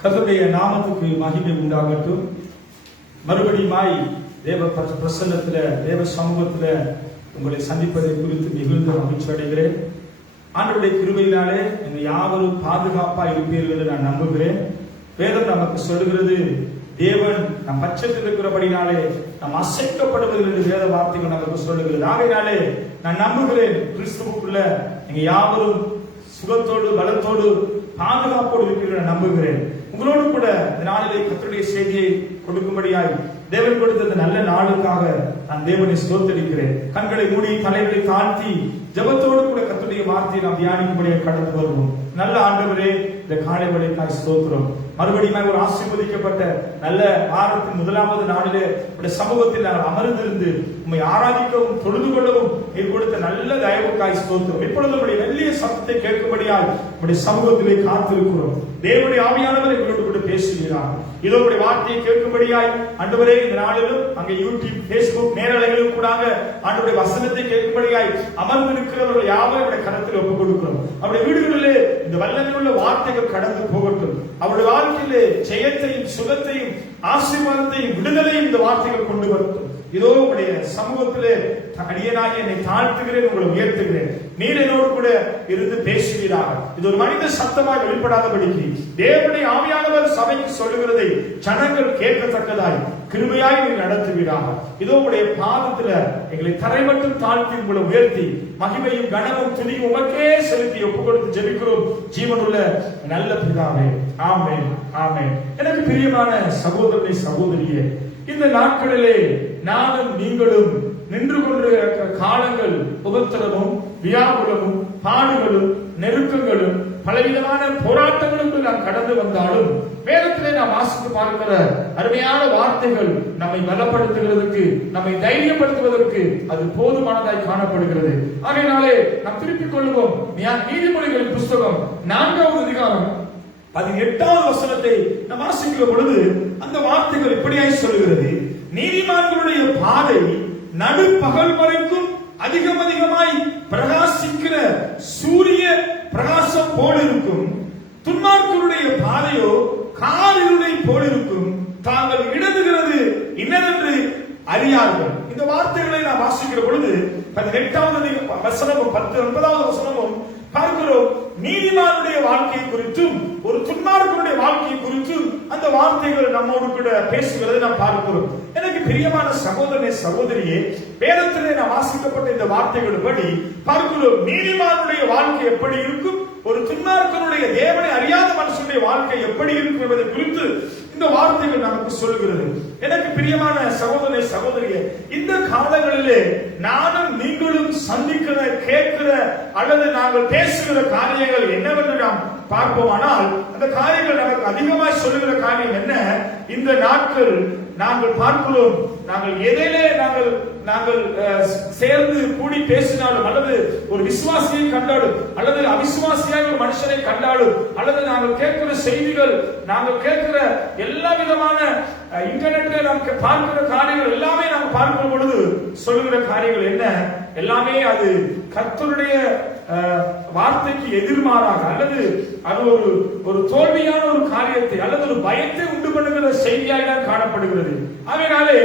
கர்த்தருடைய நாமத்துக்கு மகிமை உண்டாகட்டும். மறுபடியுமாய் தேவ பிரசன்னத்துல, தேவ சமூகத்துல உங்களை சந்திப்பதை குறித்து மிகுந்த மகிழ்ச்சி அடைகிறேன். ஆண்டவருடைய கிருபையினாலே நீங்கள் யாவரும் பாதுகாப்பா இருப்பீர்கள் என்று நான் நம்புகிறேன். வேதம் நமக்கு சொல்லுகிறது, தேவன் நம் பட்சத்தில் இருக்கிறபடினாலே நாம் அசைக்கப்படுவதில் என்று வேத வார்த்தைகள் நமக்கு சொல்லுகிறது. ஆகையினாலே நான் நம்புகிறேன், கிறிஸ்துவுக்குள்ள நீங்க யாவரும் சுகத்தோடு பலத்தோடு பாதுகாப்போடு இருப்பீர்கள் நம்புகிறேன். உங்களோடு கூட இந்த நாளிலே கர்த்தருடைய செய்தியை கொடுக்கும்படியாய் தேவன் கொடுத்த இந்த நல்ல நாளுக்காக நான் தேவனை ஸ்தோத்திரிக்கிறேன். கண்களை மூடி தலைகளை தாழ்த்தி ஜெபத்தோடு கூட கர்த்தருடைய வார்த்தையை நாம் தியானிக்கும்படியாக கடந்து வருவோம். நல்ல ஆண்டவரே, இந்த காலை வேளைக்காய் ஸ்தோத்திரம். மறுபடியும் ஒரு ஆசீர்வதிக்கப்பட்ட நல்ல வாரத்தின் முதலாவது நாளிலே உடைய சமூகத்தில் நாங்கள் அமர்ந்திருந்து உம்மை ஆராதிக்கவும் தொழுது கொள்ளவும் நீர் கொடுத்த நல்ல தயவுக்காய் ஸ்தோத்திரம். இப்பொழுது உடைய மெல்லிய சத்தத்தை கேட்கும்படியால் உடைய சமூகத்திலே காத்திருக்கிறோம். தேவனுடைய ஆவியானவர் எங்களோடு கூட பேசுகிறார். இதோ உடைய வார்த்தையை கேட்கும்படியாய் ஆண்டவரே, இந்த நாளிலும் அங்கே யூடியூப், பேஸ்புக் நேரலைகளும் கூட ஆண்டவருடைய வசனத்தை கேட்கும்படியாய் அமர்ந்திருக்கிறவர்கள் யாவரும் உடைய கரத்தில் ஒப்புக் கொடுக்கிறோம். அவருடைய வீடுகளிலே இந்த வல்லமையுள்ள வார்த்தைகள் கடந்து போகட்டும். அவருடைய வாழ்க்கையிலே ஜெயத்தையும் சுகத்தையும் ஆசீர்வாதத்தையும் விடுதலையும் இந்த வார்த்தைகள் கொண்டு வரட்டும். இதோ உடைய சமூகத்திலே அடியனாகி என்னை தாழ்த்துகிறேன், உங்களை உயர்த்துகிறேன். நீர் என்னோடு கூட இருந்து பேசுவீராக. இது ஒரு மனித சத்தமாய் வெளிப்படாதபடிக்கு தேவனுடைய ஆவியானவர் சபைக்கு சொல்லுகிறதை ஜனங்கள் கேட்கத்தக்கதாய் கிருபையாய் நீர் நடத்துவீராக. இதோ உடைய பாதத்துல எங்களை தரை மட்டும் தாழ்த்தி உங்களை உயர்த்தி மகிமையும் கனமும் துதியும் உமக்கே செலுத்தி ஒப்புக் கொடுத்து ஜெபிக்கிறோம் ஜீவனுள்ள நல்ல பிதாவே. ஆமென், ஆமென். எனக்கு பிரியமான சகோதரனை, சகோதரியே, இந்த நாட்களிலே நானும் நீங்களும் நின்று கொண்டிருக்கிற காலங்கள் உபத்திரமும் வியாகுலமும் பாடுகளும் நெருக்கங்களும் பலவிதமான போராட்டங்களும் நாம் கடந்து வந்தாலும் வேதத்திலே நாம் வாசித்து பார்க்கிற அருமையான வார்த்தைகள் நம்மை பலப்படுத்துகிறதுக்கு, நம்மை தைரியப்படுத்துவதற்கு அது போதுமானதாய் காணப்படுகிறது. ஆகையினாலே நாம் திருப்பிக் கொள்வோம். நீதிமொழிகளின் புஸ்தகம் 4வது அதிகாரம் 18வது வசனத்தை நாம் வாசிக்கிற பொழுது அந்த வார்த்தைகள் இப்படியாய் சொல்கிறது, நீதிமான்களுடைய பாதை நடுப்பகல் வரைக்கும் அதிகமாய் பிரகாசிக்கிற சூரிய பிரகாசம் போல் இருக்கும், துன்மார்க்கருடைய பாதையோ காரிருளை போல் இருக்கும், தாங்கள் இடதுகிறது இன்னதென்று அறியார்கள். இந்த வார்த்தைகளை நாம் வாசிக்கிற பொழுது 18வது வசனமும் 19வது வசனமும் பார்க்கிறோம். நீதிமானுடைய வாழ்க்கை குறித்தும் ஒரு துன்மார்க்கனுடைய வாழ்க்கை குறித்தும் அந்த வார்த்தைகள் நம்மோடு கூட பேசுகிறதை நாம் பார்க்கிறோம். எனக்கு பிரியமான சகோதரனே, சகோதரியே, வேதத்திலே நாம் வாசிக்கப்பட்ட இந்த வார்த்தைகள் படி பார்க்கிறோம், நீதிமானுடைய வாழ்க்கை எப்படி இருக்கும், ஒரு துன்மார்க்கனுடைய தேவனை அறியாத மனுஷனுடைய வாழ்க்கை எப்படி இருக்கும் என்பதை குறித்து இந்த வார்த்தைகள் நமக்கு சொல்லுகிறது. எனக்கு பிரியமான சகோதரனே, சகோதரியே, இந்த காலங்களிலே நானும் நீங்களும் சந்திக்கிற, கேட்கிற அல்லது நாங்கள் பேசுகிற காரியங்கள் என்னவென்று நாம் பார்ப்போமானால் அந்த காரியங்கள் நமக்கு அதிகமாய் சொல்லுகிற காரியம் என்ன? இந்த நாட்கள் நாங்கள் பார்க்கிறோம், நாங்கள் எதிலே நாங்கள் சேர்ந்து கூடி பேசினாலும் அல்லது ஒரு விசுவாசியை கண்டாலும் அல்லது அவிசுவாசியாக ஒரு மனுஷனை கண்டாலும் அல்லது நாங்கள் கேட்கிற செய்திகள், நாங்கள் கேட்கிற எல்லா விதமான இன்டர்நெட்ல நாம் பார்க்கிற காரியங்கள் எல்லாமே நாம் பார்க்கும் பொழுது சொல்லுகிற காரியங்கள் என்ன? எல்லாமே அது கர்த்தருடைய வார்த்தைக்கு எதிர்மாறாக அல்லது அது ஒரு தோல்வியான ஒரு காரியத்தை அல்லது ஒரு பயத்தை உண்டு பண்ணுகிற செய்தியாக தான் காணப்படுகிறது. அதனாலே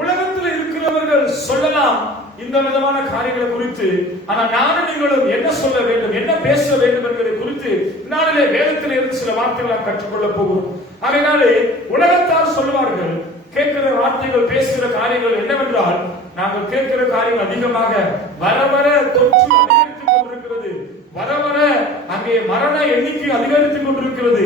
உலகத்தில் இருக்கிறவர்கள் சொல்லலாம் இந்த விதமான காரியங்களை குறித்து, ஆனால் நானும் நீங்களும் என்ன சொல்ல வேண்டும், என்ன பேச வேண்டும் என்பதை குறித்து நாளிலே வேதத்தில் இருந்து சில வார்த்தைகளை கற்றுக்கொள்ள போகிறோம். அதனாலே உலகத்தார் சொல்லுவார்கள், கேட்கிற வார்த்தைகள், பேசுகிற காரியங்கள் என்னவென்றால், நாங்கள் கேட்கிற காரியங்கள் அதிகமாக வர வர தொற்று அதிகரித்துக் கொண்டிருக்கிறது, வர வர அங்கே மரண எண்ணிக்கை அதிகரித்துக் கொண்டிருக்கிறது,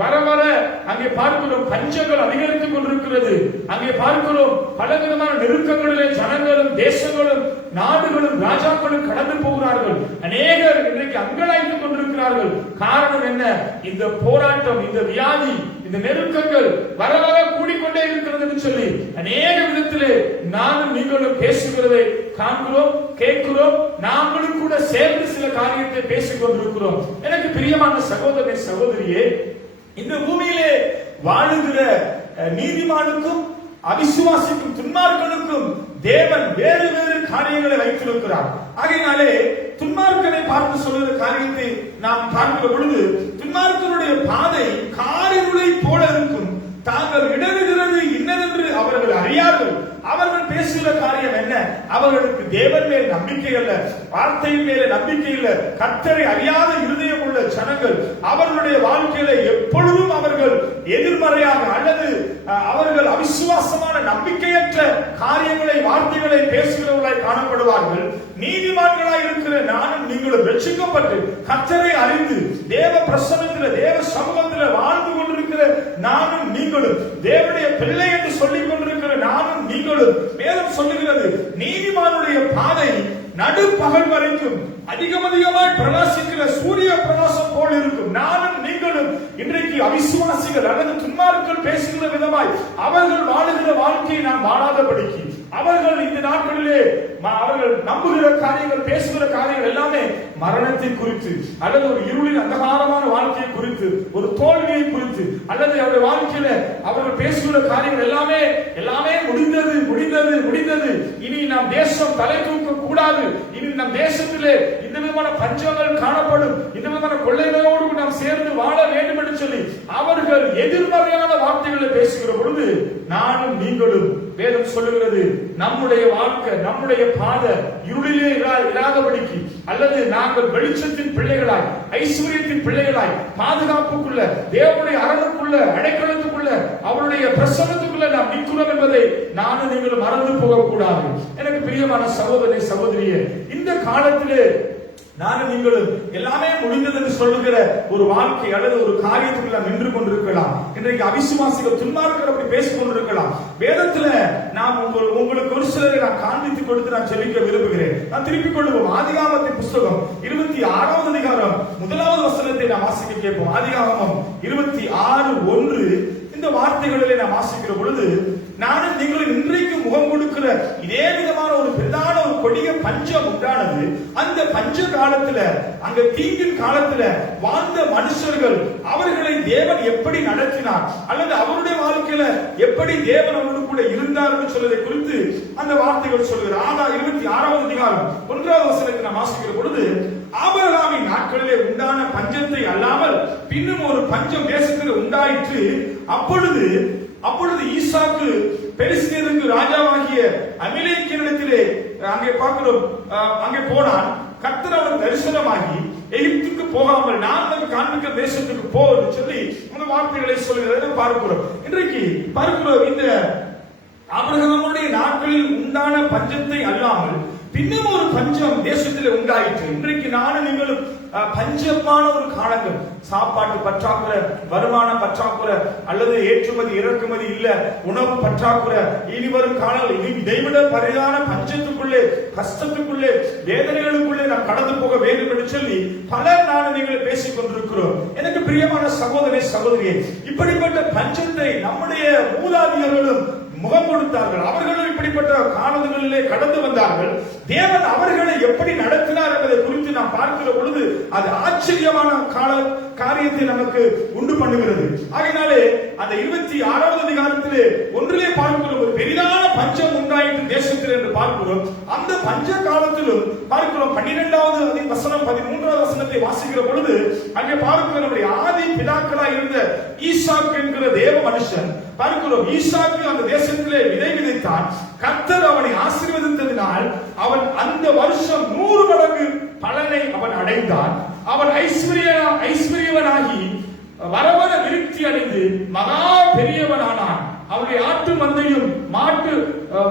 வர வர அங்கே பார்க்கிறோம் பஞ்சங்கள் அதிகரித்துக் கொண்டிருக்கிறது, அங்கே பார்க்கிறோம் பலவிதமான நெருக்கங்களிலே ஜனங்களும் தேசங்களும் நாடுகளும் ராஜாக்களும் கடந்து போகிறார்கள். அநேகர் இன்றைக்கு அங்கலாய்த்துக் கொண்டிருக்கிறார்கள். காரணம் என்ன? இந்த போராட்டம், இந்த வியாதி, இந்த நெருக்கங்கள் வர வர கூடிக்கொண்டே இருக்கிறது என்று சொல்லி அநேக விதத்திலே நானும் நீங்களும் பேசுகிறதை காண்கிறோம், கேட்கிறோம். நாங்களும் கூட சேர்ந்து சில காரியத்தை பேசிக் கொண்டிருக்கிறோம். எனக்கு பிரியமான சகோதரனே, சகோதரியே, இந்த பூமியிலே வாழுகிற நீதிமானுக்கும் அவிசுவாசிக்கும் துன்மார்க்கனுக்கும் தேவன் வேறு வேறு காரியங்களை வைத்திருக்கிறார். ஆகையினாலே துன்மார்க்கனை பார்த்து சொல்லுகிற காரியத்தை நாம் பார்க்கிற பொழுது, துன்மார்க்கனுடைய பாதை காரிருளை நம்பிக்கை அல்ல, வார்த்தையின் மேல நம்பிக்கை இல்ல. கர்த்தரை அறியாத இருதயம் உள்ள ஜனங்கள் அவர்களுடைய வாழ்க்கையில எப்பொழுதும் அவர்கள் எதிர்மறையாக அல்லது அவர்கள் அவிசுவாசமான நம்பிக்கையற்ற காரியங்களை வார்த்தைகளை பேசுகிறவர்களாய் காணப்படுவார்கள். நீதிமான்களாய் இருக்கிற நானும் நீங்களும் ரட்சிக்கப்பட்டு கர்த்தரை அறிந்து தேவ பிரசன்னத்தில் தேவ சமூகத்தில் வாழ்ந்து கொண்டிருக்கிற நானும் நீங்களும் தேவனுடைய பிள்ளை என்று சொல்லிக் கொண்டிருக்கிற நானும் நீங்களும் வேதம் சொல்லுகிறது, நீதிமானுடைய பாதை நடுப்பகல் வரைக்கும் அதிகமாய் பிரகாசிக்கிற சூரிய பிரகாசம் போல் இருக்கும். நானும் நீங்களும் இன்றைக்கு அவிசுவாசிகள் அல்லது துன்மார்கள் பேசுகிற விதமாய் அவர்கள் வாழுகிற வாழ்க்கையை நாம் வாழாதபடிக்கு, அவர்கள் இந்த நாட்களிலே அவர்கள் நம்புகிற காரியங்கள் பேசுகிற காரியங்கள் எல்லாமே மரணத்தை குறித்து அல்லது ஒரு இருளின் அந்தகாரமான வாழ்க்கையை குறித்து, ஒரு தோல்வியை குறித்து, அல்லது அவருடைய வாழ்க்கையில அவர்கள் பேசுகிற காரியங்கள் எல்லாமே முடிந்தது முடிந்தது முடிந்தது, இனி நம் தேசம் தலை தூக்க கூடாது, இனி நம் தேசத்திலே இந்த விதமான பஞ்சங்கள் காணப்படும், இந்த விதமான கொள்ளைகளோடு நாம் சேர்ந்து வாழ வேண்டும் என்று சொல்லி அவர்கள் எதிர்மறையான வார்த்தைகளை பேசுகிற பொழுது நானும் நீங்களும் வேதம் சொல்லுகிறது நம்முடைய வாழ்க்கை நம்முடைய பாதை இருளிலே இராதபடிக்கு அல்லது நாங்கள் வெளிச்சத்தின் பிள்ளைகளாய் ஐஸ்வர்யத்தின் பிள்ளைகளாய் பாதுகாப்புக்குள்ள தேவனுடைய அரணுக்குள்ள அடைக்கலத்துக்குள்ள அவருடைய பிரசன்னத்துக்குள்ள நாம் நிற்கிறோம் என்பதை நானும் நீங்களும் மறந்து போகக்கூடாது. எனக்கு பிரியமான சகோதரி சகோதரியே, இந்த காலத்திலே நானும் நீங்களும் எல்லாமே முடிந்தது என்று சொல்லுகிற ஒரு வாழ்க்கை அல்லது ஒரு காரியத்துக்குள்ள நின்று கொண்டிருக்கலாம். இன்றைக்கு அவிசுவாசிகள் துன்மார்கள் அப்படி பேசிக் கொண்டிருக்கலாம். வேதத்துல நாம் உங்களுக்கு ஒரு சிலரை நான் காண்பித்துக் கொடுத்து நான் செபிக்க விரும்புகிறேன். நான் திருப்பிக் கொள்வோம். ஆதிகாமத்தின் புஸ்தகம் 26வது அதிகாரம் 1வது வசனத்தை நாம் வாசிக்க கேட்போம். ஆதிகாமம் 26:1 இந்த வார்த்தைகளிலே நாம் வாசிக்கிற பொழுது, நானும் நீங்களும் இன்றைக்கு முகம் கொடுக்கிற இதே விதமான ஒரு பிரதான ஒரு கொடிய பஞ்சம் உண்டானது. அந்த பஞ்ச காலத்துல, அங்க தீங்கின் காலத்துல வாழ்ந்த மனுஷர்கள் அவர்களை தேவன் எப்படி நடத்தினார் அல்லது அவருடைய வாழ்க்கையில எப்படி தேவன் அவர்களுக்குள்ள இருந்தார் என்று சொல்வதை குறித்து அந்த வார்த்தைகள் சொல்கிறார். 26வது அதிகாரம் 1வது வசனத்தை நாம் வாசிக்கிற பொழுது, ஆபிரகாமின் நாட்களிலே உண்டான பஞ்சத்தை அல்லாமல் பின்னும் ஒரு பஞ்சம் தேசத்தில் உண்டாயிற்று. அப்பொழுது ஈசாக்கு பெலிஸ்தியருக்கு ராஜாவாகிய அபிமெலேக்கினிடத்திலே அங்கே போனான். கர்த்தர் அவர் தரிசனமாகி எகிப்துக்கு போகாமல் நான் உனக்கு காண்பிக்கிற தேசத்துக்கு போ என்று சொல்லி அந்த வார்த்தைகளை சொல்கிறதை பார்க்கிறோம். இன்றைக்கு பார்க்கிறோம், இந்த ஆபிரகாமுடைய நாட்களில் உண்டான பஞ்சத்தை அல்லாமல் பின்னும் ஒரு பஞ்சம் தேசத்தில் உண்டாயிற்று. இன்றைக்கு நானும் நீங்களும் பஞ்சமான ஒரு காலங்கள், சாப்பாட்டு பற்றாக்குறை, வருமான பற்றாக்குறை அல்லது ஏற்றுமதி இறக்குமதி இல்ல, உணவு பற்றாக்குறை, இனி வரும் காலங்கள் இதைவிட பரிதான பஞ்சத்துக்குள்ளே கஷ்டத்துக்குள்ளே வேதனைகளுக்குள்ளே நாம் கடந்து போக வேண்டும் என்று சொல்லி பலர் நானும் நீங்கள் பேசிக் கொண்டிருக்கிறோம். எனக்கு பிரியமான சகோதரி சகோதரியே, இப்படிப்பட்ட பஞ்சத்தை நம்முடைய மூதாதையர்களும் முகம் கொடுத்தார்கள். அவர்களும் இப்படிப்பட்ட காலங்களிலே கடந்து வந்தார்கள். தேவன் அவர்களை எப்படி நடத்தினார் என்பதை குறித்து நாம் பார்க்கிற பொழுது அது ஆச்சரியமான காரியத்தை நமக்கு உண்டு பண்ணுகிறது. ஆகையினாலே அந்த 26வது அதிகாரத்திலே ஒன்றிலே பார்க்கிறோம், ஒரு பெரிதான பஞ்சம் உண்டாயிற்று தேசத்தில் என்று பார்க்கிறோம். அந்த பஞ்ச காலத்திலும் பார்க்கிறோம் 12வது வசனம் 13வது வசனத்தை வாசிக்கிற பொழுது அங்கே பார்க்கிறோம், நம்முடைய ஆதி பிதாக்களாய் இருந்த ஈசாக்கு என்கிற தேவ மனுஷன் பார்க்கிறோம், ஈசாக்கு அந்த தேசத்திலே விதை விதைத்தான். கர்த்தர் அவனை ஆசீர்வதித்ததினால் அவன் அந்த வருஷம் 100 மடங்கு பலனை அவன் அடைந்தான். அவன் ஐஸ்வர்யவனாகி வரவர விருத்தி அடைந்து மகா பெரியவனானான். அவனுடைய ஆட்டு மந்தையும்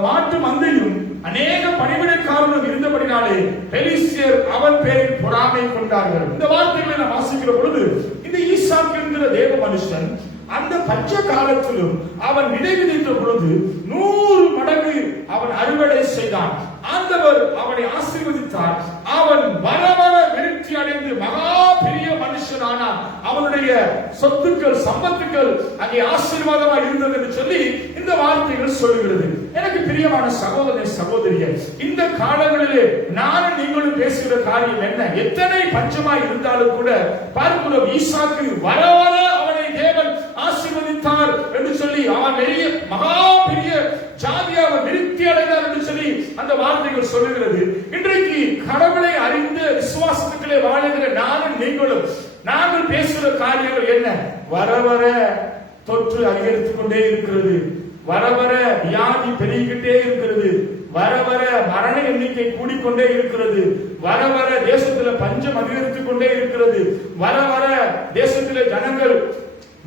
மாட்டு மந்தையும் அநேக பணிவிடைக்காரர்களும் இருந்தபடினாலே பெலிஸ்தியர் அவன் பேரில் பொறாமை கொண்டார்கள். இந்த வார்த்தைகளை நாம் வாசிக்கிற பொழுது இந்த ஈசாக்கு என்கிற தேவ மனுஷன் அந்த பஞ்ச காலத்திலும் அவன் விதை விதைத்த பொழுது 100 மடங்கு அவன் அறுவடை செய்தான். ஆண்டவர் அவனை ஆசீர்வதித்தார். அவன் வரவர விருத்தி அடைந்து மகா பெரிய மனுஷனானான். அவனுடைய சொத்துக்கள் சம்பத்துக்கள் அங்கே ஆசீர்வாதமாக இருந்தது என்று சொல்லி இந்த வார்த்தைகள் சொல்லுகிறது. எனக்கு பிரியமான சகோதர சகோதரியே, இந்த காலங்களிலே நானும் நீங்களும் பேசுகிற காரியம் என்ன? எத்தனை பஞ்சமாய் இருந்தாலும் கூட பார்க்கிறோம், ஈசாக்கு வரவர அவனை தேவன் ஆசீர்வதித்தார் என்று சொல்லி அவன் பெரிய மகா பெரிய ஜாதியாக விருத்தி அடைந்தார் என்று சொல்லி அந்த வார்த்தைகள் சொல்லுகிறது. இன்றைக்கு கடவுளை அறிந்த விசுவாசத்துக்களே வாழுகிற நானும் நீங்களும் நாங்கள் பேசுகிற காரியங்கள் என்ன? வர வர தொற்று அதிகரித்துக் கொண்டே இருக்கிறது, வர வர வியாதி பெருகிக்கிட்டே இருக்கிறது, வர வர மரண எண்ணிக்கை கூடிக்கொண்டே இருக்கிறது. வர வர தேசத்துல பஞ்சம் அதிகரித்துக் கொண்டே இருக்கிறது. வர வர தேசத்திலே ஜனங்கள்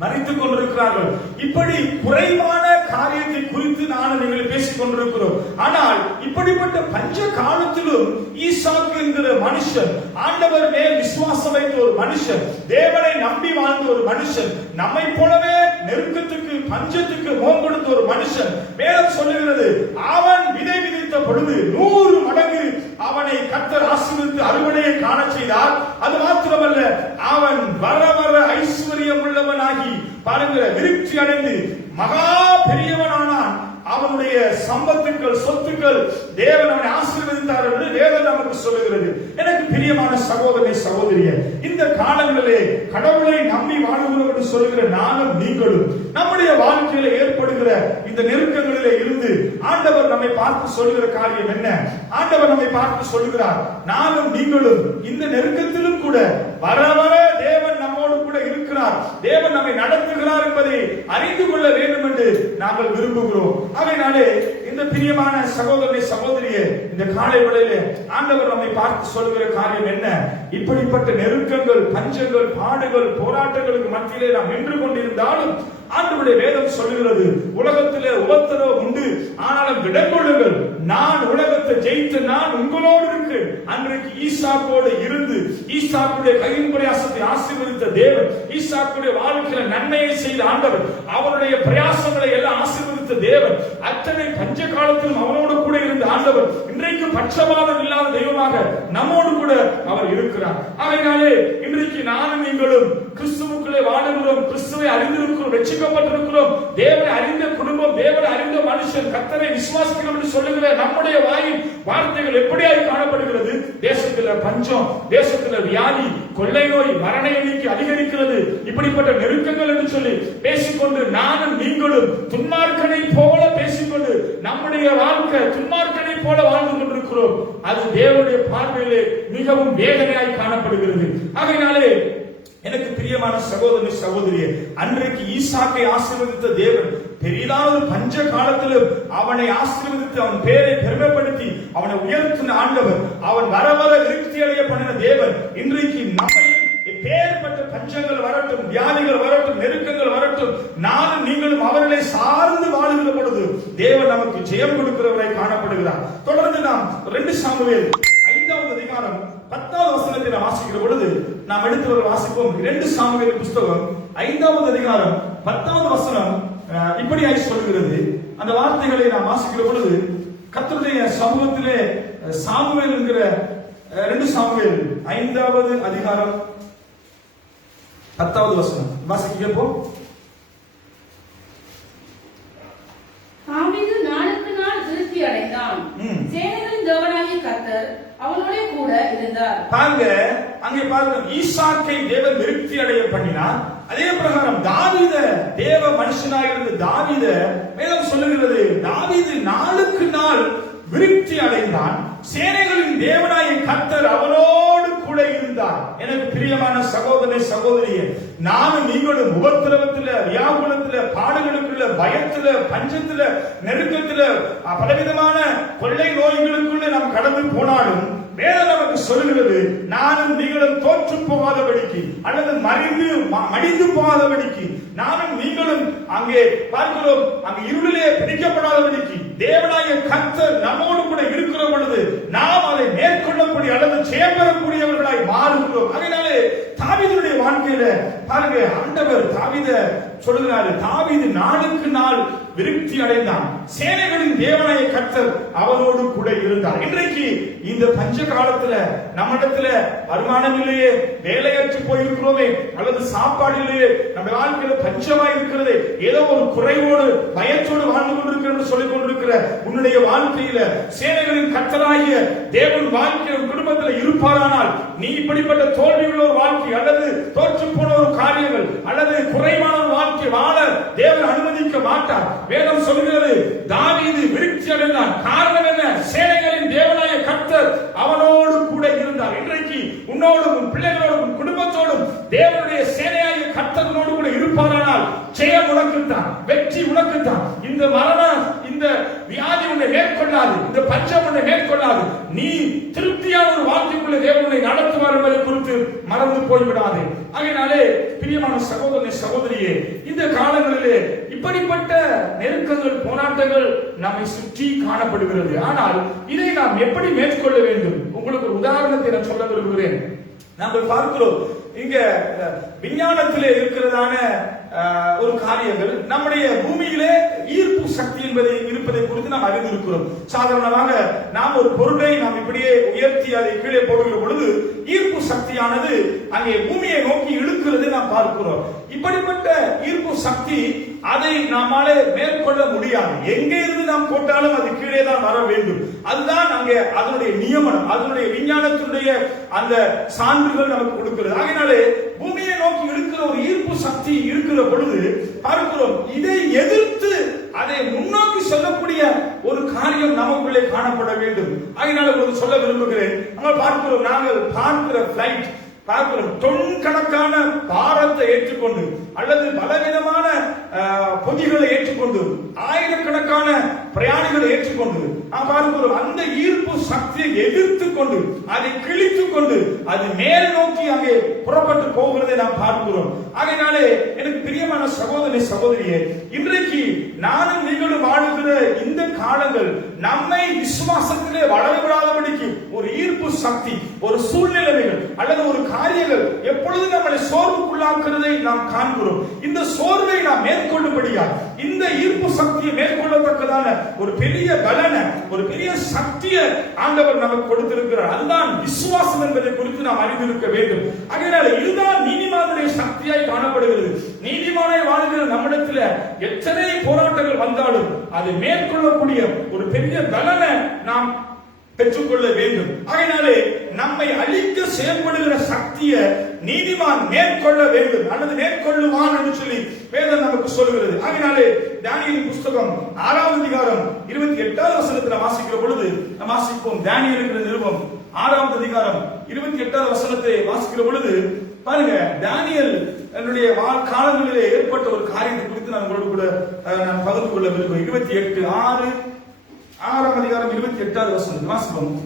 மறித்துக் கொண்டிருக்கிறார்கள். இப்படி குறைவான காரியத்தை குறித்து நான் நீங்கள் பேசிக் கொண்டிருக்கிறோம். ஆனால் இப்படிப்பட்ட பஞ்ச காலத்திலும் ஈசாக்கு என்கிற மனுஷன், ஆண்டவர் மேல் விசுவாசம் வைத்த ஒரு மனுஷன், தேவனை நம்பி வாழ்ந்த ஒரு மனுஷன், நம்மை போலவே நெருக்கத்துக்கு பஞ்சத்துக்கு முகம் கொடுத்த ஒரு மனுஷன், வேதம் சொல்லுகிறது, அவன் விதை விதைத்த பொழுது 100 மடங்கு அவனை கர்த்தர் ஆசீர்வதித்து அறுவடையை காண செய்தார். அது மாத்திரமல்ல, அவன் வர வர ஐஸ்வர்யம் உள்ளவனாகி பாருங்க விருத்தி அடைந்து மகா பெரியவனானான். அவனுடைய சம்பத்துக்கள் சொத்துக்கள் தேவன் அவனை ஆசீர்வதித்தார் என்று வேதம் நமக்கு சொல்லுகிறது. எனக்கு பிரியமான சகோதரனே சகோதரியே, இந்த காலங்களிலே கடவுளை நம்பி வாழுகிறோம் என்று சொல்லுகிற நானும் நீங்களும் நம்முடைய வாழ்க்கையில ஏற்படுகிற இந்த நெருக்கங்களிலே இருந்து ஆண்டவர் நம்மை பார்த்து சொல்லுகிற காரியம் என்ன? ஆண்டவர் நம்மை பார்த்து சொல்லுகிறார், நானும் நீங்களும் இந்த நெருக்கத்திலும் கூட வர வர தேவன் நம்மோடு கூட இருக்கிறார், தேவன் நம்மை நடத்துகிறார் என்பதை அறிந்து கொள்ள வேண்டும் என்று நாங்கள் விரும்புகிறோம். அதனாலே இந்த பிரியமான சகோதரனை சகோதரியே, இந்த காலை வேளையிலே ஆண்டவர் நம்மை பார்த்து சொல்கிற காரியம் என்ன? இப்படிப்பட்ட நெருக்கங்கள், பஞ்சங்கள், பாடுகள், போராட்டங்களுக்கு மத்தியிலே நாம் நின்று கொண்டிருந்தாலும் ஆண்டவருடைய வேதம் சொல்லுகிறது, உலகத்திலே உபத்திரவம் உண்டு, ஆனாலும் விடங்கொள்ளுங்கள், நான் உலகத்தை ஜெயித்து நான் உங்களோடு இருக்கு. அன்றைக்கு ஈசாக்கோடு இருந்து ஈசாக்குடைய கையின் பிரயாசத்தை ஆசீர்வதித்த தேவன், ஈசாக்குடைய வாழ்க்கையில நன்மையை செய்த ஆண்டவர், அவருடைய பிரயாசங்களை எல்லாம் ஆசீர்வதித்த தேவன், அத்தனை பஞ்ச காலத்திலும் அவனோடு கூட இருந்த ஆண்டவர் இன்றைக்கு பட்சபாதம் இல்லாத தெய்வமாக நம்மோடு கூட அவர் இருக்கிறார். அதனாலே இன்றைக்கு நானும் நீங்களும் கிறிஸ்துவுக்குள்ளே வாழுகிறோம், கிறிஸ்துவை அறிந்திருக்கிறோம், ரட்சிக்கப்பட்டிருக்கிறோம், தேவனை அறிந்த குடும்பம், தேவனை அறிந்த மனுஷன், கர்த்தரை விசுவாசிக்கிறோம் என்று சொல்லுகிற நம்முடைய வாயின் வார்த்தைகள் எப்படியாய் காணப்படுகிறது? தேசத்துல பஞ்சம், தேசத்துல வியாதி, கொள்ளை நோய், மரண எண்ணிக்கை அதிகரிக்கிறது, இப்படிப்பட்ட நெருக்கங்கள் என்று சொல்லி பேசிக்கொண்டு நானும் நீங்களும் துன்மார்க்கனை போல பேசிக்கொண்டு நம்முடைய வாழ்க்கை துன்மார்க்கனை போல வாழ்ந்து கொண்டிருக்கிறோம். அது தேவனுடைய பார்வையிலே மிகவும் வேதனையாய் காணப்படுகிறது. ஆகையினாலே எனக்கு பிரியமான சகோதரனே சகோதரியே, அன்றைக்கு ஈசாக்கை ஆசீர்வதித்த தேவன் பெரிதான ஒரு பஞ்ச காலத்திலும் அவனை ஆசீர்வதித்து அவன் பேரை பெருமைப்படுத்தி அவனை உயர்த்தின ஆண்டவர், அவன் வர வர விருத்தி அடைய பண்ணின தேவன் இன்றைக்கு நம்மையும் எப்பேற்பட்ட பஞ்சங்கள் வரட்டும், வியாதிகள் வரட்டும், நெருக்கங்கள் வரட்டும், நானும் நீங்களும் அவர்களை சார்ந்து வாழுகிற பொழுது தேவன் நமக்கு ஜெயம் கொடுக்கிறவரை காணப்படுகிறார். தொடர்ந்து நாம் 2 சாமுவேல் 5வது அதிகாரம் 10வது வசனத்தை நாம் வாசிக்கிற பொழுது நாம் எடுத்து வர வாசிப்போம். 2 சாமுவேல் புஸ்தகம் 5வது அதிகாரம் 10வது வசனம் இப்படியாய் சொல்கிறது. அந்த வார்த்தைகளை நாம் வாசிக்கிற பொழுது கர்த்தருடைய சமூகத்திலே சாமுவேல் என்கிற 2 சாமுவேல் 5வது அதிகாரம் 10வது வசனம் வாசிக்க கேட்போம். தாவீது நாளுக்கு நாள் விருத்தி அடைந்தான், சேனைகளின் தேவனாகிய கர்த்தர் அவனோட கூட இருந்தார். பாருங்க, அங்கே பாருங்க, ஈசாக்கை தேவன் விருத்தி அடைய பண்ணினார். அதே பிரகாரம் தாவீத தேவ மனுஷனாக இருந்த தாவீத வேதம் சொல்லுகிறது, தாவீது நாளுக்கு நாள் விருத்தி அடைந்தான், சேனைகளின் தேவனாகிய கர்த்தர் அவனோடு கூட இருந்தார். எனக்கு பிரியமான சகோதரனே சகோதரியே, நானும் நீங்களும் உபத்திரவத்துல, வியாகுலத்துல, பாடுகளுக்குள்ள, பயத்துல, பஞ்சத்துல, நெருக்கத்துல, பலவிதமான கொள்ளை நோய்களுக்குள்ள நாம் கடந்து போனாலும் வேதம் நமக்கு சொல்லுகிறது, நானும் நீங்களும் தோற்று போகாதபடிக்கு அல்லது மடிந்து போகாதபடிக்கு, நானும் நீங்களும் அங்கே பார்க்கிறோம், அங்கே இருளிலே பிடிக்கப்படாதபடிக்கு தேவனாகிய கர்த்தர் நம்மோடு கூட இருக்கிற பொழுது நாம் அதை மேற்கொள்ளக்கூடிய அல்லது ஜெயம்பெறக்கூடியவர்களாய் மாறுகிறோம். அதனாலே தாவீதுடைய வாழ்க்கையில பாருங்க, ஆண்டவர் தாவீத சொல்லுகிறாரு, தாவீது நாளுக்கு நாள் விருத்தி அடைந்தான், சேனைகளின் தேவனாகிய கர்த்தர் அவனோடு கூட இருந்தார். இன்றைக்கு இந்த பஞ்ச காலத்துல நம்மிடத்துல வருமானம் இல்லையே, வேலையற்று போயிருக்கிறோமே, அல்லது சாப்பாடு இல்லையே, நம்ம வாழ்க்கையில பஞ்சமா இருக்கிறது, ஏதோ ஒரு குறைவோடு பயத்தோடு வாழ்ந்து கொண்டிருக்கிறோம் சொல்லிக் கொண்டிருக்கிற உன்னுடைய வாழ்க்கையில சேனைகளின் கர்த்தராகிய தேவன் வாழ்க்கையில் குடும்பத்தில் இருப்பாரானால் நீ இப்படிப்பட்ட தோல்வியுள்ள ஒரு வாழ்க்கை அல்லது தோற்று போன ஒரு காரியங்கள் அல்லது குறைவான ஒரு வாழ்க்கை வாழ தேவன் அனுமதிக்க மாட்டார். வேதம் சொல்கிறது, தாவீது விருத்தி அடைந்தான். காரணம் என்ன? சேனைகளின் தேவனாகிய கர்த்தர் அவனோடு கூட இருந்தார். இன்றைக்கு உன்னோடும் உன் பிள்ளைகளோடும் உன் குடும்பத்தோடும் தேவனுடைய சேனையாகிய கர்த்தரோடு கூட இருப்பாரானால் ஜெயம் உனக்குத்தான், வெற்றி உனக்குத்தான். இந்த மரண இந்த வியாதி உன்னை மேற்கொள்ளாது, இந்த பஞ்சம் உன்னை மேற்கொள்ளாது, நீ திருப்தியான ஒரு வாழ்க்கைக்குள்ள தேவனை நடத்துவார் என்பதை குறித்து மறந்து போய்விடாது. ஆகையினாலே பிரியமான சகோதரனே சகோதரியே, இந்த காலங்களிலே இப்படிப்பட்ட நெருக்கங்கள் போராட்டங்கள் நம்மை சுற்றி காணப்படுகிறது. ஆனால் இதை நாம் எப்படி மேற்கொள்ள வேண்டும்? உங்களுக்கு ஒரு உதாரணத்தை நான் சொல்ல விரும்புகிறேன். நாங்கள் பார்க்கிறோம், இங்க விஞ்ஞானத்திலே இருக்கிறதான ஒரு காரியங்கள் நம்முடைய பூமியிலே ஈர்ப்பு சக்தி என்பதை இருப்பதை குறித்து நாம் அறிந்திருக்கிறோம். சாதாரணமாக நாம் ஒரு பொருளை நாம் இப்படியே உயர்த்தி அதை கீழே போடுகிற பொழுது ஈர்ப்பு சக்தியானது அங்கே பூமியை நோக்கி இழுக்கிறதை நாம் பார்க்கிறோம். இப்படிப்பட்ட ஈர்ப்பு சக்தி அதை நாமாலே மேற்கொள்ள முடியாது. எங்கே இருந்து நாம் போட்டாலும் அது கீழே தான் வர வேண்டும். அதுதான் அங்கே அதனுடைய நியமனம், அதனுடைய விஞ்ஞானத்தினுடைய அந்த சான்றுகள் நமக்கு கொடுக்கிறது. ஆகையினாலே பூமியை நோக்கி இழுக்கிற ஒரு ஈர்ப்பு சக்தி இருக்கிற பொழுது பார்க்கிறோம், இதை எதிர்த்து அதை முன்னோக்கி சொல்லக்கூடிய ஒரு காரியம் நமக்குள்ளே காணப்பட வேண்டும். ஆகையினால உங்களுக்கு சொல்ல விரும்புகிறேன், நாங்கள் பார்க்கிறோம், நாங்கள் பார்க்கிற பிளைட் பார்க்கிறோம், தொன் கணக்கான பாரத்தை ஏற்றுக்கொண்டு அல்லது பலவிதமான பொதிகளை ஏற்றுக்கொண்டு ஆயிரக்கணக்கான பிரயாணிகளை ஏற்றுக்கொண்டு நாம் பார்க்கிறோம், அந்த ஈர்ப்பு சக்தியை எதிர்த்து கொண்டு அதை கிழித்துக் கொண்டு அது மேல் நோக்கி அங்கே புறப்பட்டு போகிறதை நாம் பார்க்கிறோம். ஆகையினாலே எனக்கு பிரியமான சகோதரி சகோதரியே, இன்றைக்கு நானும் நீங்களும் வாழுகிற இந்த காலங்கள் நம்மை விசுவாசத்திலே வளர விடாதபடிக்கு ஒரு ஈர்ப்பு சக்தி, ஒரு சூழ்நிலைகள் அல்லது ஒரு காரியங்கள் எப்பொழுது நம்மளை சோர்வுக்குள்ளாக்குறதை நாம் காண்கிறோம். இந்த சோர்வை நாம் மேற்கொள்ளும்படியா இந்த ஈர்ப்பு சக்தியை மேற்கொள்ளத்தக்கதான ஒரு பெரிய பலன, ஒரு பெரிய சக்தியை ஆண்டவர் நமக்கு கொடுத்திருக்கிறார். அதுதான் விசுவாசம் என்பதை குறித்து நாம் அறிந்திருக்க வேண்டும். அதனால இதுதான் நீதிமானுடைய சக்தியாய் காணப்படுகிறது. நீதிமானாய் வாழ்கிற நம்மிடத்தில் எத்தனை போராட்டங்கள் வந்தாலும் அதை மேற்கொள்ளக்கூடிய ஒரு பெரிய பலனை நாம் பெற்றுக்கொள்ள வேண்டும். ஆகையினாலே நம்மை அழிக்க செயல்படுகிற சக்தியை நீதிமான் மேற்கொள்ள வேண்டும் அல்லது மேற்கொள்ளுவான் என்று சொல்லி வேதம் நமக்கு சொல்கிறது. ஆகையினாலே தானியேல் புஸ்தகம் 6வது அதிகாரம் 28வது வசனத்தில் வாசிக்கிற பொழுது நாம் வாசிப்போம். தானியேல் என்கிற நிருபம் 6வது அதிகாரம் 28வது வசனத்தை வாசிக்கிற பொழுது பாருங்க, தானியேல் என்னுடைய காலங்களிலே ஏற்பட்ட ஒரு காரியத்தை குறித்து நான் உங்களோடு கூட நான் பகிர்ந்து கொள்ள விரும்புகிறேன். 6ஆம் அதிகாரம் 28வது வசனம் வாசிப்போம்.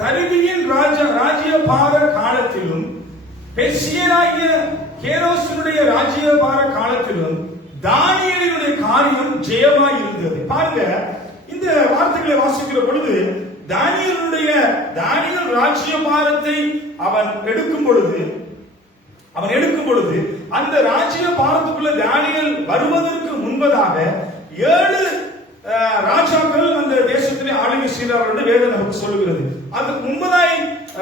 தரிவியின் ராஜ்யபார காலத்திலும் பெர்சியனாகிய கேரோசினுடைய ராஜ்யபார காலத்திலும் தானியேலினுடைய காரியம் ஜெயமாய் இருந்தது. பாருங்க, இந்த வார்த்தைகளை வாசிக்கிற பொழுது தானியேல் ராஜ்யபாரத்தை அவன் எடுக்கும் பொழுது அந்த ராஜ்யபாரத்துக்குள்ள தானியேல் வருவதற்கு முன்பதாக 7 ராஜாக்கள் அந்த தேசத்திலே ஆளுகை செய்தார்கள் என்று வேதம் நமக்கு சொல்லுகிறது. அதுக்கு முன்பதாய்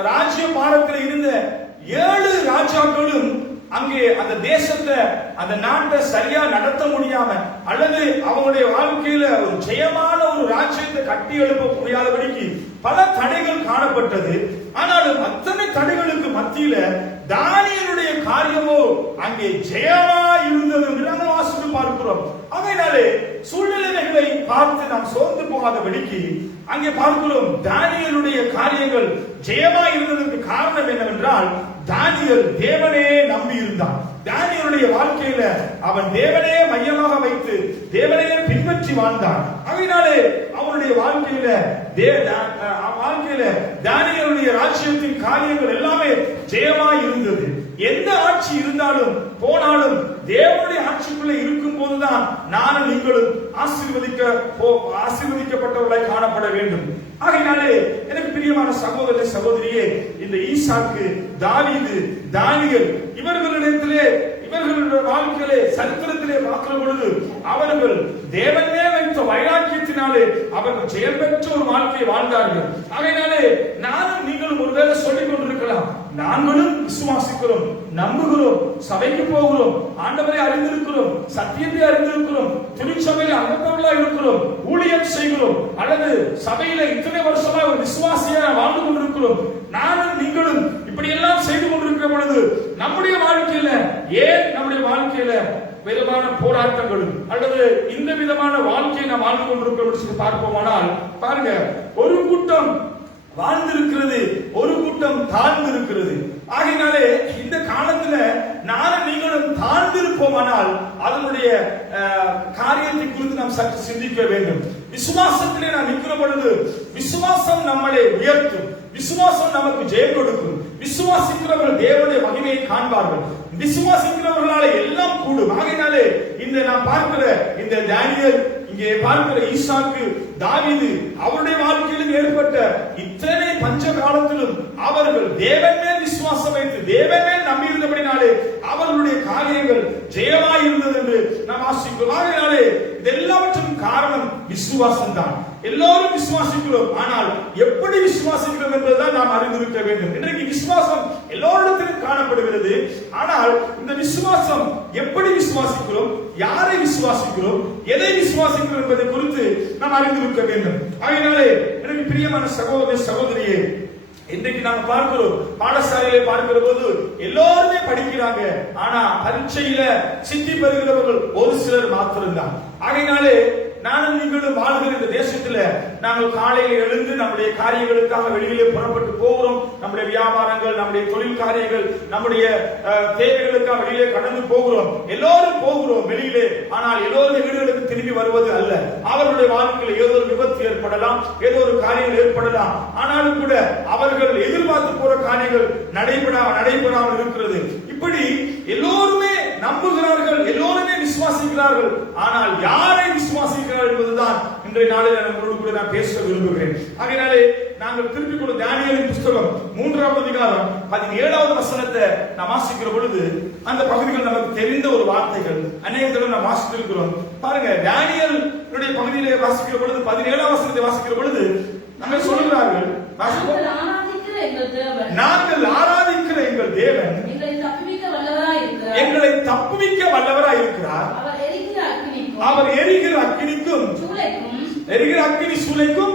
ராஜ்யபாரத்தில் இருந்த 7 ராஜாக்களும் அங்கே அந்த தேசத்தை, அந்த நாட்டை சரியா நடத்த முடியாம அல்லது அவங்களுடைய வாழ்க்கையில ஒரு ஜெயமான ஒரு ராஜ்யத்தை கட்டி எழுப்ப முடியாதபடிக்கு பல தடைகள் காணப்பட்டது. ஆனாலும் அத்தனை தடைகளுக்கு மத்தியில தானியேலுடைய காரியமோ அங்கே ஜெயமா இருந்தது என்று நாம் வாசித்து பார்க்கிறோம். அதனாலே சூழ்நிலைகளை பார்த்து நாம் சோர்ந்து போகாதபடிக்கு அங்கே பார்க்கிறோம், தானியேலுடைய காரியங்கள் ஜெயமா இருந்ததற்கு காரணம் என்னவென்றால் தானியேல் தேவனே நம்பி இருந்தான். தானியேலுடைய வாழ்க்கையில அவன் தேவனே மையமாக வைத்து தேவனையே பின்பற்றி வாழ்ந்தான். அதனாலே அவனுடைய வாழ்க்கையில தானியேலுடைய ராஜ்யத்தின் காரியங்கள் எல்லாமே ஜெயமாய் இருந்தது. எந்த ஆட்சி இருந்தாலும் போனாலும் தேவனுடைய ஆட்சிக்குள்ளே இருக்கும் போதுதான் நானும் நீங்களும் ஆசீர்வதிக்கப்பட்டவர்களாய் காணப்பட வேண்டும். ஆகையினாலே எனக்கு பிரியமான சகோதர சகோதரியே, இந்த ஈசாக்கு, தாவீது, தானியேல் இவர்களுடைய வாழ்க்கையிலே சரித்திரத்திலே பார்க்கிற பொழுது அவர்கள் தேவனே வைத்த வைராக்கியத்தினாலே அவர்கள் ஜெயம் பெற்ற ஒரு வாழ்க்கையை வாழ்ந்தார்கள். ஆகையினாலே நானும் நீங்களும் ஒருவேளை சொல்லிக் கொண்டிருக்கலாம், நாங்களும் விசுவாசிக்கிறோம், நம்புகிறோம், சபைக்கு போகிறோம், ஆண்டவரை அறிந்திருக்கிறோம், சத்தியத்தை அறிந்திருக்கிறோம், திருச்சபையில் அங்கத்தவர்களாக இருக்கிறோம், ஊழியம் செய்கிறோம், அல்லது சபையில இத்தனை வருஷமா ஒரு விசுவாசியாக வாழ்ந்து கொண்டிருக்கிறோம். நானும் நீங்களும் இப்படி எல்லாம் செய்து கொண்டிருக்கிற பொழுது நம்முடைய வாழ்க்கையில ஏன் நம்முடைய வாழ்க்கையில விதமான போராட்டங்களும் அல்லது இந்த விதமான வாழ்க்கையை நாம் வாழ்ந்து கொண்டிருக்கிறோம் பார்ப்போமானால் பாருங்க, ஒரு கூட்டம் வாழ்ந்திருக்கிறது, ஒரு கூட்டம் தாழ்ந்து இருக்கிறது. ஆகையினாலே இந்த காலத்துல நானும் நீங்களும் தாழ்ந்திருப்போம் இருப்போமானால் அதனுடைய காரியத்தை குறித்து நாம் சற்று சிந்திக்க வேண்டும். விசுவாசத்திலே நாம் நிற்கிற பொழுது விசுவாசம் நம்மளை உயர்த்தும், விசுவாசம் நமக்கு ஜெயம் கொடுக்கும். விசுவாசிக்கிறவர்கள் தேவனுடைய மகிமையை காண்பார்கள். விசுவாசிக்கிறவர்களால எல்லாம் கூடும். ஆகையினாலே இந்த நாம் பார்க்கிற இந்த தானியேல், இங்கே பார்க்கிற ஈசாக்கு, தாவீது, அவருடைய வாழ்க்கையிலும் ஏற்பட்ட இத்தனை பஞ்ச காலத்திலும் அவர்கள் தேவன் மேல் விசுவாசம் வைத்து தேவன் மேல் நம்பி இருந்தபடினாலே அவர்களுடைய காரியங்கள் ஜெயமாய் இருந்தது என்று நாம் வாசிக்கிறோம். ஆகையினாலே இதெல்லாவற்றுக்கும் காரணம் விசுவாசம் தான். எல்லோரும் விசுவாசிக்கிறோம், ஆனால் எப்படி விசுவாசிக்கிறோம் என்பதுதான் நாம் அறிந்திருக்க வேண்டும். இன்றைக்கு விசுவாசம் எல்லோரிடத்திலும் காணப்படுகிறது. ஆனால் இந்த விசுவாசம் எப்படி விசுவாசிக்கிறோம், யாரை விசுவாசிக்கிறோம், எதை விசுவாசிக்கிறோம் என்பதை குறித்து நாம் அறிந்திருக்க வேண்டும். ஆகையினாலே எனக்கு பிரியமான சகோதர சகோதரியே, இன்றைக்கு நாம பார்க்கிறோம், பாடசாலையில பார்க்கிற போது எல்லோருமே படிக்கிறாங்க, ஆனா பரீட்சையில சித்தி பெறுகிறவர்கள் ஒரு சிலர் மாத்திரம்தான். ஆகையினாலே நானும் நீங்களும் வாழ்கிற இந்த தேசத்துல நாங்கள் காலையில் எழுந்து நம்முடைய காரியங்களுக்காக வெளியிலே புறப்பட்டு போகிறோம். நம்முடைய வியாபாரங்கள், நம்முடைய தொழில் காரியங்கள், நம்முடைய தேவைகளுக்காக வெளியிலே கடந்து போகிறோம். எல்லோரும் போகிறோம் வெளியிலே. ஆனால் எல்லோரும் வீடுகளுக்கு திரும்பி வருவது அல்ல. அவர்களுடைய வாழ்க்கையில் ஏதோ ஒரு விபத்து ஏற்படலாம், ஏதோ ஒரு காரியங்கள் ஏற்படலாம். ஆனாலும் கூட அவர்கள் எதிர்பார்த்து போற காரியங்கள் நடைபெறாமல் இருக்கிறது. இப்படி எல்லோருமே நம்புகிறார்கள், எல்லோருமே விசுவாசிக்கிறார்கள். ஆனால் யாரை விசுவாசிக்கிறார்கள் என்பதுதான் இன்றைய நாளில் நம்மளோடு கூட நான் பேச விரும்புகிறேன். ஆகையினாலே நாங்கள் திருப்பிக் கொண்டு தானியேலின் புத்தகம் 3ஆம் அதிகாரம் 17வது வசனத்தை நாம் வாசிக்கிற பொழுது அந்த பகுதிகள் நமக்கு தெரிந்த ஒரு வார்த்தைகள் அநேக தடவை நாம் வாசித்திருக்கிறோம். பாருங்க, தானியேலுடைய பகுதியிலே வாசிக்கிற பொழுது 17ஆம் வசனத்தை வாசிக்கிற பொழுது நாங்கள் சொல்லுகிறார்கள், நாங்கள் ஆராதிக்கிற எங்கள் தேவன் எங்களை தப்புவிக்க வல்லவராய் இருக்கிறார். அவர் எரிகிற அக்கினிக்கும் எரிகிற அக்கினி சூளைக்கும்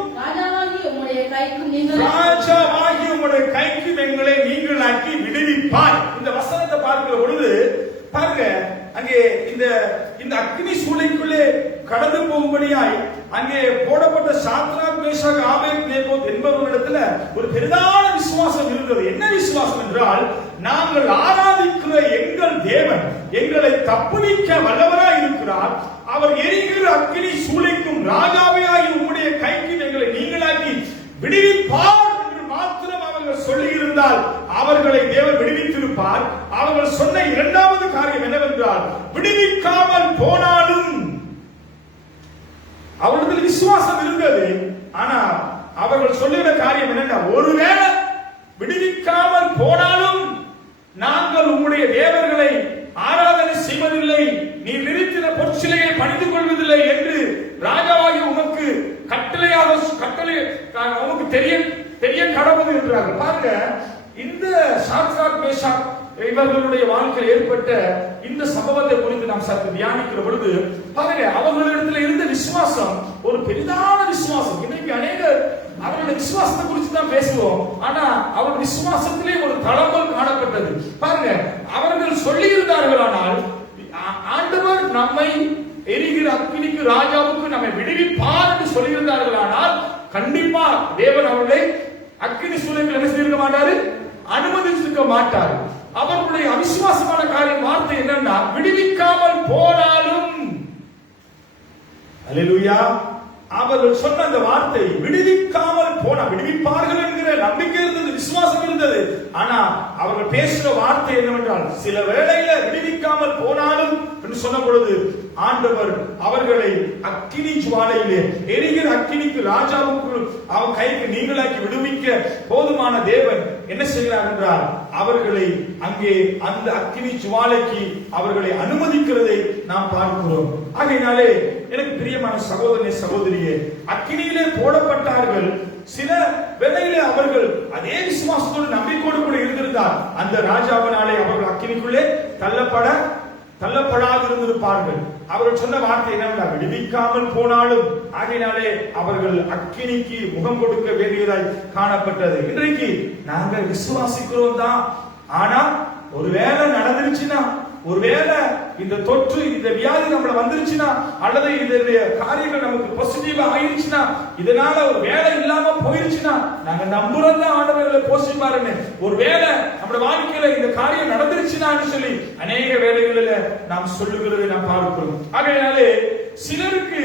ராஜாவாகி உம்முடைய கைக்கும் எங்களை நீங்களாக்கி விடுவிப்பார். இந்த வசனத்தை பார்க்கிற பொழுது பாருங்க, அங்கே இந்த அக்கினி சூளைக்குள்ளே கடந்து போகும்படியாய் அங்கே போடப்பட்ட சாத்ராக், மேஷாக், ஆபேத்நேகோ என்பவர்களிடத்துல ஒரு பெரிதான விசுவாசம் இருந்தது. என்ன விசுவாசம் என்றால், நாங்கள் ஆராதிக்கிற எங்கள் தேவன் எங்களை தப்புவிக்க வல்லவராய் இருக்கிறார். அவர் எரிகிற அக்கினி சூளைக்கும் ராஜாவையாகி உம்முடைய கைக்கு எங்களை நீங்களாக்கி விடுவிப்பார் என்று மாத்திரம் அவர்கள் சொல்லி இருந்தால் அவர்களை தேவன் விடுவித்திருப்பார். அவர்கள் சொன்ன இரண்டாவது காரியம் என்னவென்றால், விடுவிக்காமல் போனாலும் அவர்களுக்கு விசுவாசம் இருந்தது. ஆனா அவர்கள் சொல்லுகிற காரியம் என்னன்னா, ஒருவேளை விடுவிக்காமல் போனாலும் நாங்கள் உம்முடைய தேவர்களை ஆராதனை செய்வதில்லை, நீ நிறுத்தின பொற்சிலையை பணிந்து கொள்வதில்லை என்று ராஜாவாகி உமக்கு கட்டளை உமக்கு தெரிய கடவுள் என்றார்கள். பாருங்க, இந்த சாத்ராக், மேஷாக் இவர்களுடைய வாழ்க்கையில் ஏற்பட்ட இந்த சம்பவத்தை குறித்து நாம் சற்று தியானிக்கிற பொழுது பாருங்க, அவர்களிடத்தில் இருந்த விசுவாசம் ஒரு பெரிதான விசுவாசம். இன்னைக்கு அநேகர் அவருடைய விசுவாசத்தை குறித்து தான் பேசுவோம், ஆனா அவர் விசுவாசத்திலே ஒரு தளம்பல் காணப்பட்டது. பாருங்க, அவர்கள் சொல்லி இருந்தார்கள், ஆனால் ஆண்டவர் நம்மை எரிகிற அக்கினிக்கு ராஜாவுக்கு நம்மை விடுவிப்பார் என்று சொல்லியிருந்தார்கள். ஆனால் கண்டிப்பா தேவன் அவர்களை அக்கினி சூளைகள் என்ன செய்திருக்க மாட்டாரு, அனுமதிச்சிருக்க மாட்டார். அவர்களுடைய அவிசுவாசமான காரியம் வார்த்தை என்னன்னா, விடுவிக்காமல் போனாலும். அல்லேலூயா. அவர்கள் சொன்ன அந்த வார்த்தை விடுவிக்காமல் போனா, விடுவிப்பார்கள் என்கிற நம்பிக்கை இருந்தது, விசுவாசம் இருந்தது. ஆனா அவர்கள் பேசுற வார்த்தை என்னவென்றால், சில வேளையில விடுவிக்காமல் போனாலும் என்று சொன்ன பொழுது ஆண்டவர் அவர்களை அக்கினி ஜுவாலையிலே எரிகிற அக்கினிக்கு ராஜாவுக்கு அவன் கைக்கு நீங்களாக்கி விடுவிக்க போதுமான தேவன் என்ன செய்கிறார் என்றால், அவர்களை அங்கே அந்த அக்கினி ஜுவாலைக்கு அவர்களை அனுமதிக்கிறதை நாம் பார்க்கிறோம். ஆகையினாலே எனக்கு பிரியமான சகோதரனே, சகோதரியே, அக்கினியிலே போடப்பட்டார்கள். சில வேளையிலே அவர்கள் அதே விசுவாசத்தோடு நம்பிக்கையோடு கூட இருந்திருந்தால் அந்த ராஜாவினாலே அவர்கள் அக்கினிக்குள்ளே தள்ளப்படாது இருந்திருப்பார்கள். அவர்கள் சொன்ன வார்த்தை என்னவென்றால், விடுவிக்காமல் போனாலும். ஆகையினாலே அவர்கள் அக்கினிக்கு முகம் கொடுக்க வேண்டியதாய் காணப்பட்டது. இன்றைக்கு நாங்கள் விசுவாசிக்கிறோம் தான், ஆனா ஒருவேளை நடந்துருச்சுன்னா ஒருவேளை இந்த தொற்று இந்த வியாதி நம்மள வந்துருச்சுன்னா அல்லது இதனுடைய காரியங்கள் நமக்கு பாசிட்டிவா ஆயிடுச்சுன்னா இதனால ஒரு வேலை இல்லாம போயிருச்சுன்னா நாங்க நம்புறத ஆண்டவர்களை போஷிப்பாருன்னு ஒருவேளை நம்ம வாழ்க்கையில இந்த காரியம் நடந்துருச்சுன்னு சொல்லி அநேக வேலைகளில நாம் சொல்லுகிறதை நாம் பார்க்கிறோம். ஆகையினாலே சிலருக்கு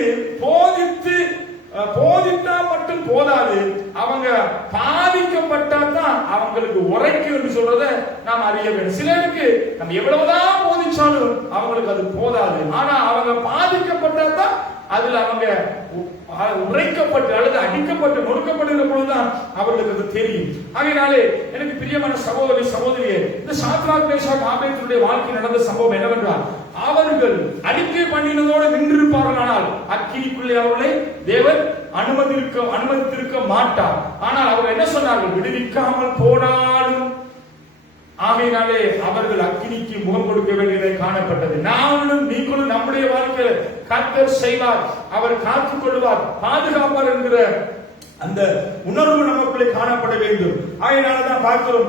போதித்தா மட்டும் போதாது, அவங்க பாதிக்கப்பட்டா தான் அவங்களுக்கு உரைக்கும் என்று சொல்றதை நாம் அறிய வேண்டும். சிலருக்கு நம்ம எவ்வளவுதான் போதிச்சாலும் அவங்களுக்கு அது போதாது. ஆனா அவங்க பாதிக்கப்பட்டா தான் அதுல அவங்க உரைக்கப்பட்டு அல்லது அடிக்கப்பட்டு நொறுக்கப்படுகிற பொழுதுதான் அவர்களுக்கு அது தெரியும். ஆகையினாலே எனக்கு பிரியமான சகோதரி சகோதரியே, இந்த சாத்ராக் மேஷாக் ஆபேத்நேகோவுடைய வாழ்க்கை நடந்த சம்பவம் என்னவென்றால், அவர்கள் அறிக்கை பண்ணினதோடு நின்றிருப்பார்களானால் அக்கினிக்குள்ளே அவர்களை தேவன் அனுமதித்திருக்க மாட்டார். ஆனால் அவர் என்ன சொன்னார்கள்? விடுவிக்காமல் போனாலும். ஆகையினாலே அவர்கள் அக்கினிக்கு முகம் கொடுக்க வேண்டியதை காணப்பட்டது. நானும் நீங்களும் நம்முடைய வாழ்க்கையில் கர்த்தர் செய்வார், அவர் காத்துக் கொள்வார், பாதுகாப்பார் என்கிற அந்த உணர்வு நமக்குள்ளே காணப்பட வேண்டும். ஆகையினாலதான் பார்க்கிறோம்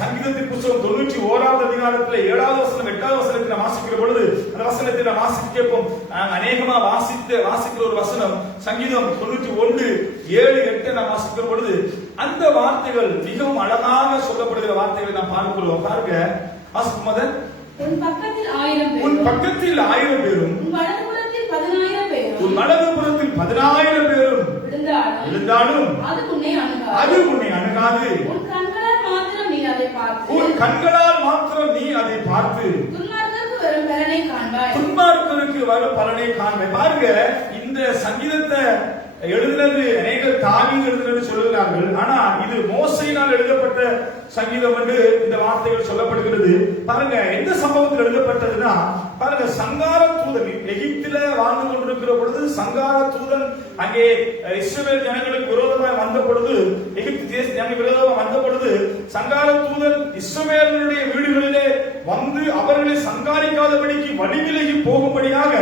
சங்கீதத்தின் புத்தகம் 91வது அதிகாரத்தில் 7வது வசனம் 8வது வசனத்தை வாசிக்கிற பொழுது அந்த வசனத்தை நாம் வாசிக்கப்போம். அநேகமா வாசிக்கிற ஒரு வசனம் சங்கீதம் 91:7-8 நாம் வாசிக்கிற பொழுது அந்த வார்த்தைகள் மிகவும் அழகாக சொல்லப்படுகிற வார்த்தைகளை நாம் பார்க்கிறோம். பாருங்க, வாசிக்கும் போது உன் பக்கத்தில் 1000 பேரும், உன் பக்கத்தில் 1000 பேரும், உன் வலதுபுறத்தில் 10000 பேரும், உன் வலதுபுறத்தில் 10000 பேரும் விழுந்தாலும் அது உன்னை அணுகாது. உன் கண்களால் மாத்திரம் நீ அதை பார்த்து துன்மார்க்கருக்கு வரும் பலனை காண்பாய். பாருங்க, இந்த சங்கீதத்தை எழுதினது அநேகர் தாவீது எழுதினது சொல்லுகிறார்கள். ஆனா இது மோசையினால் எழுதப்பட்ட சங்கீதம் என்று இந்த வார்த்தைகள் சொல்லப்படுகிறது. பாருங்க, எந்த சம்பவத்தில் எழுதப்பட்டதுன்னா, பாருங்க, சங்கார தூதன் எகிப்தில வாழ்ந்து கொண்டிருக்கிற பொழுது சங்கார தூதன் அங்கே இஸ்ரவேல் ஜனங்களுக்கு விரோதமாக வந்த பொழுது, எகிப்து தேச ஜனங்களுக்கு விரோதமாக வந்த பொழுது சங்கார தூதன் இஸ்ரவேலுடைய வீடுகளிலே வந்து அவர்களை சங்காரிக்காதபடிக்கு வழிவிலகி போகும்படியாக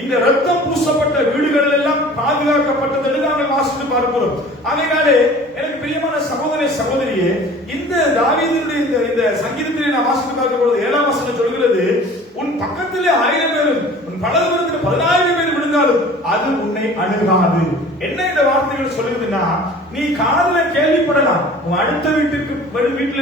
இந்த ரத்தம் பூசப்பட்ட வீடுகள் எல்லாம் பாதுகாக்கப்பட்டது என்று நாங்கள் வாசித்து பார்க்கிறோம். அதனாலே எனக்கு பிரியமான சகோதரி சகோதரியே, இந்த தாவீதுடைய இந்த சங்கீதத்திலே நான் வாசித்து பார்க்கும் பொழுது 7ஆம் வசனம் சொல்கிறது, உன் பக்கத்திலே 1000 பேரும் உன் வலதுபுறத்தில் 10000 பேர் விழுந்தாலும் அது உன்னை அணுகாது. என்ன இந்த வார்த்தைகள் சொல்லுதுன்னா, நீ காதுல கேள்விப்படலாம், உன் அடுத்த வீட்டுல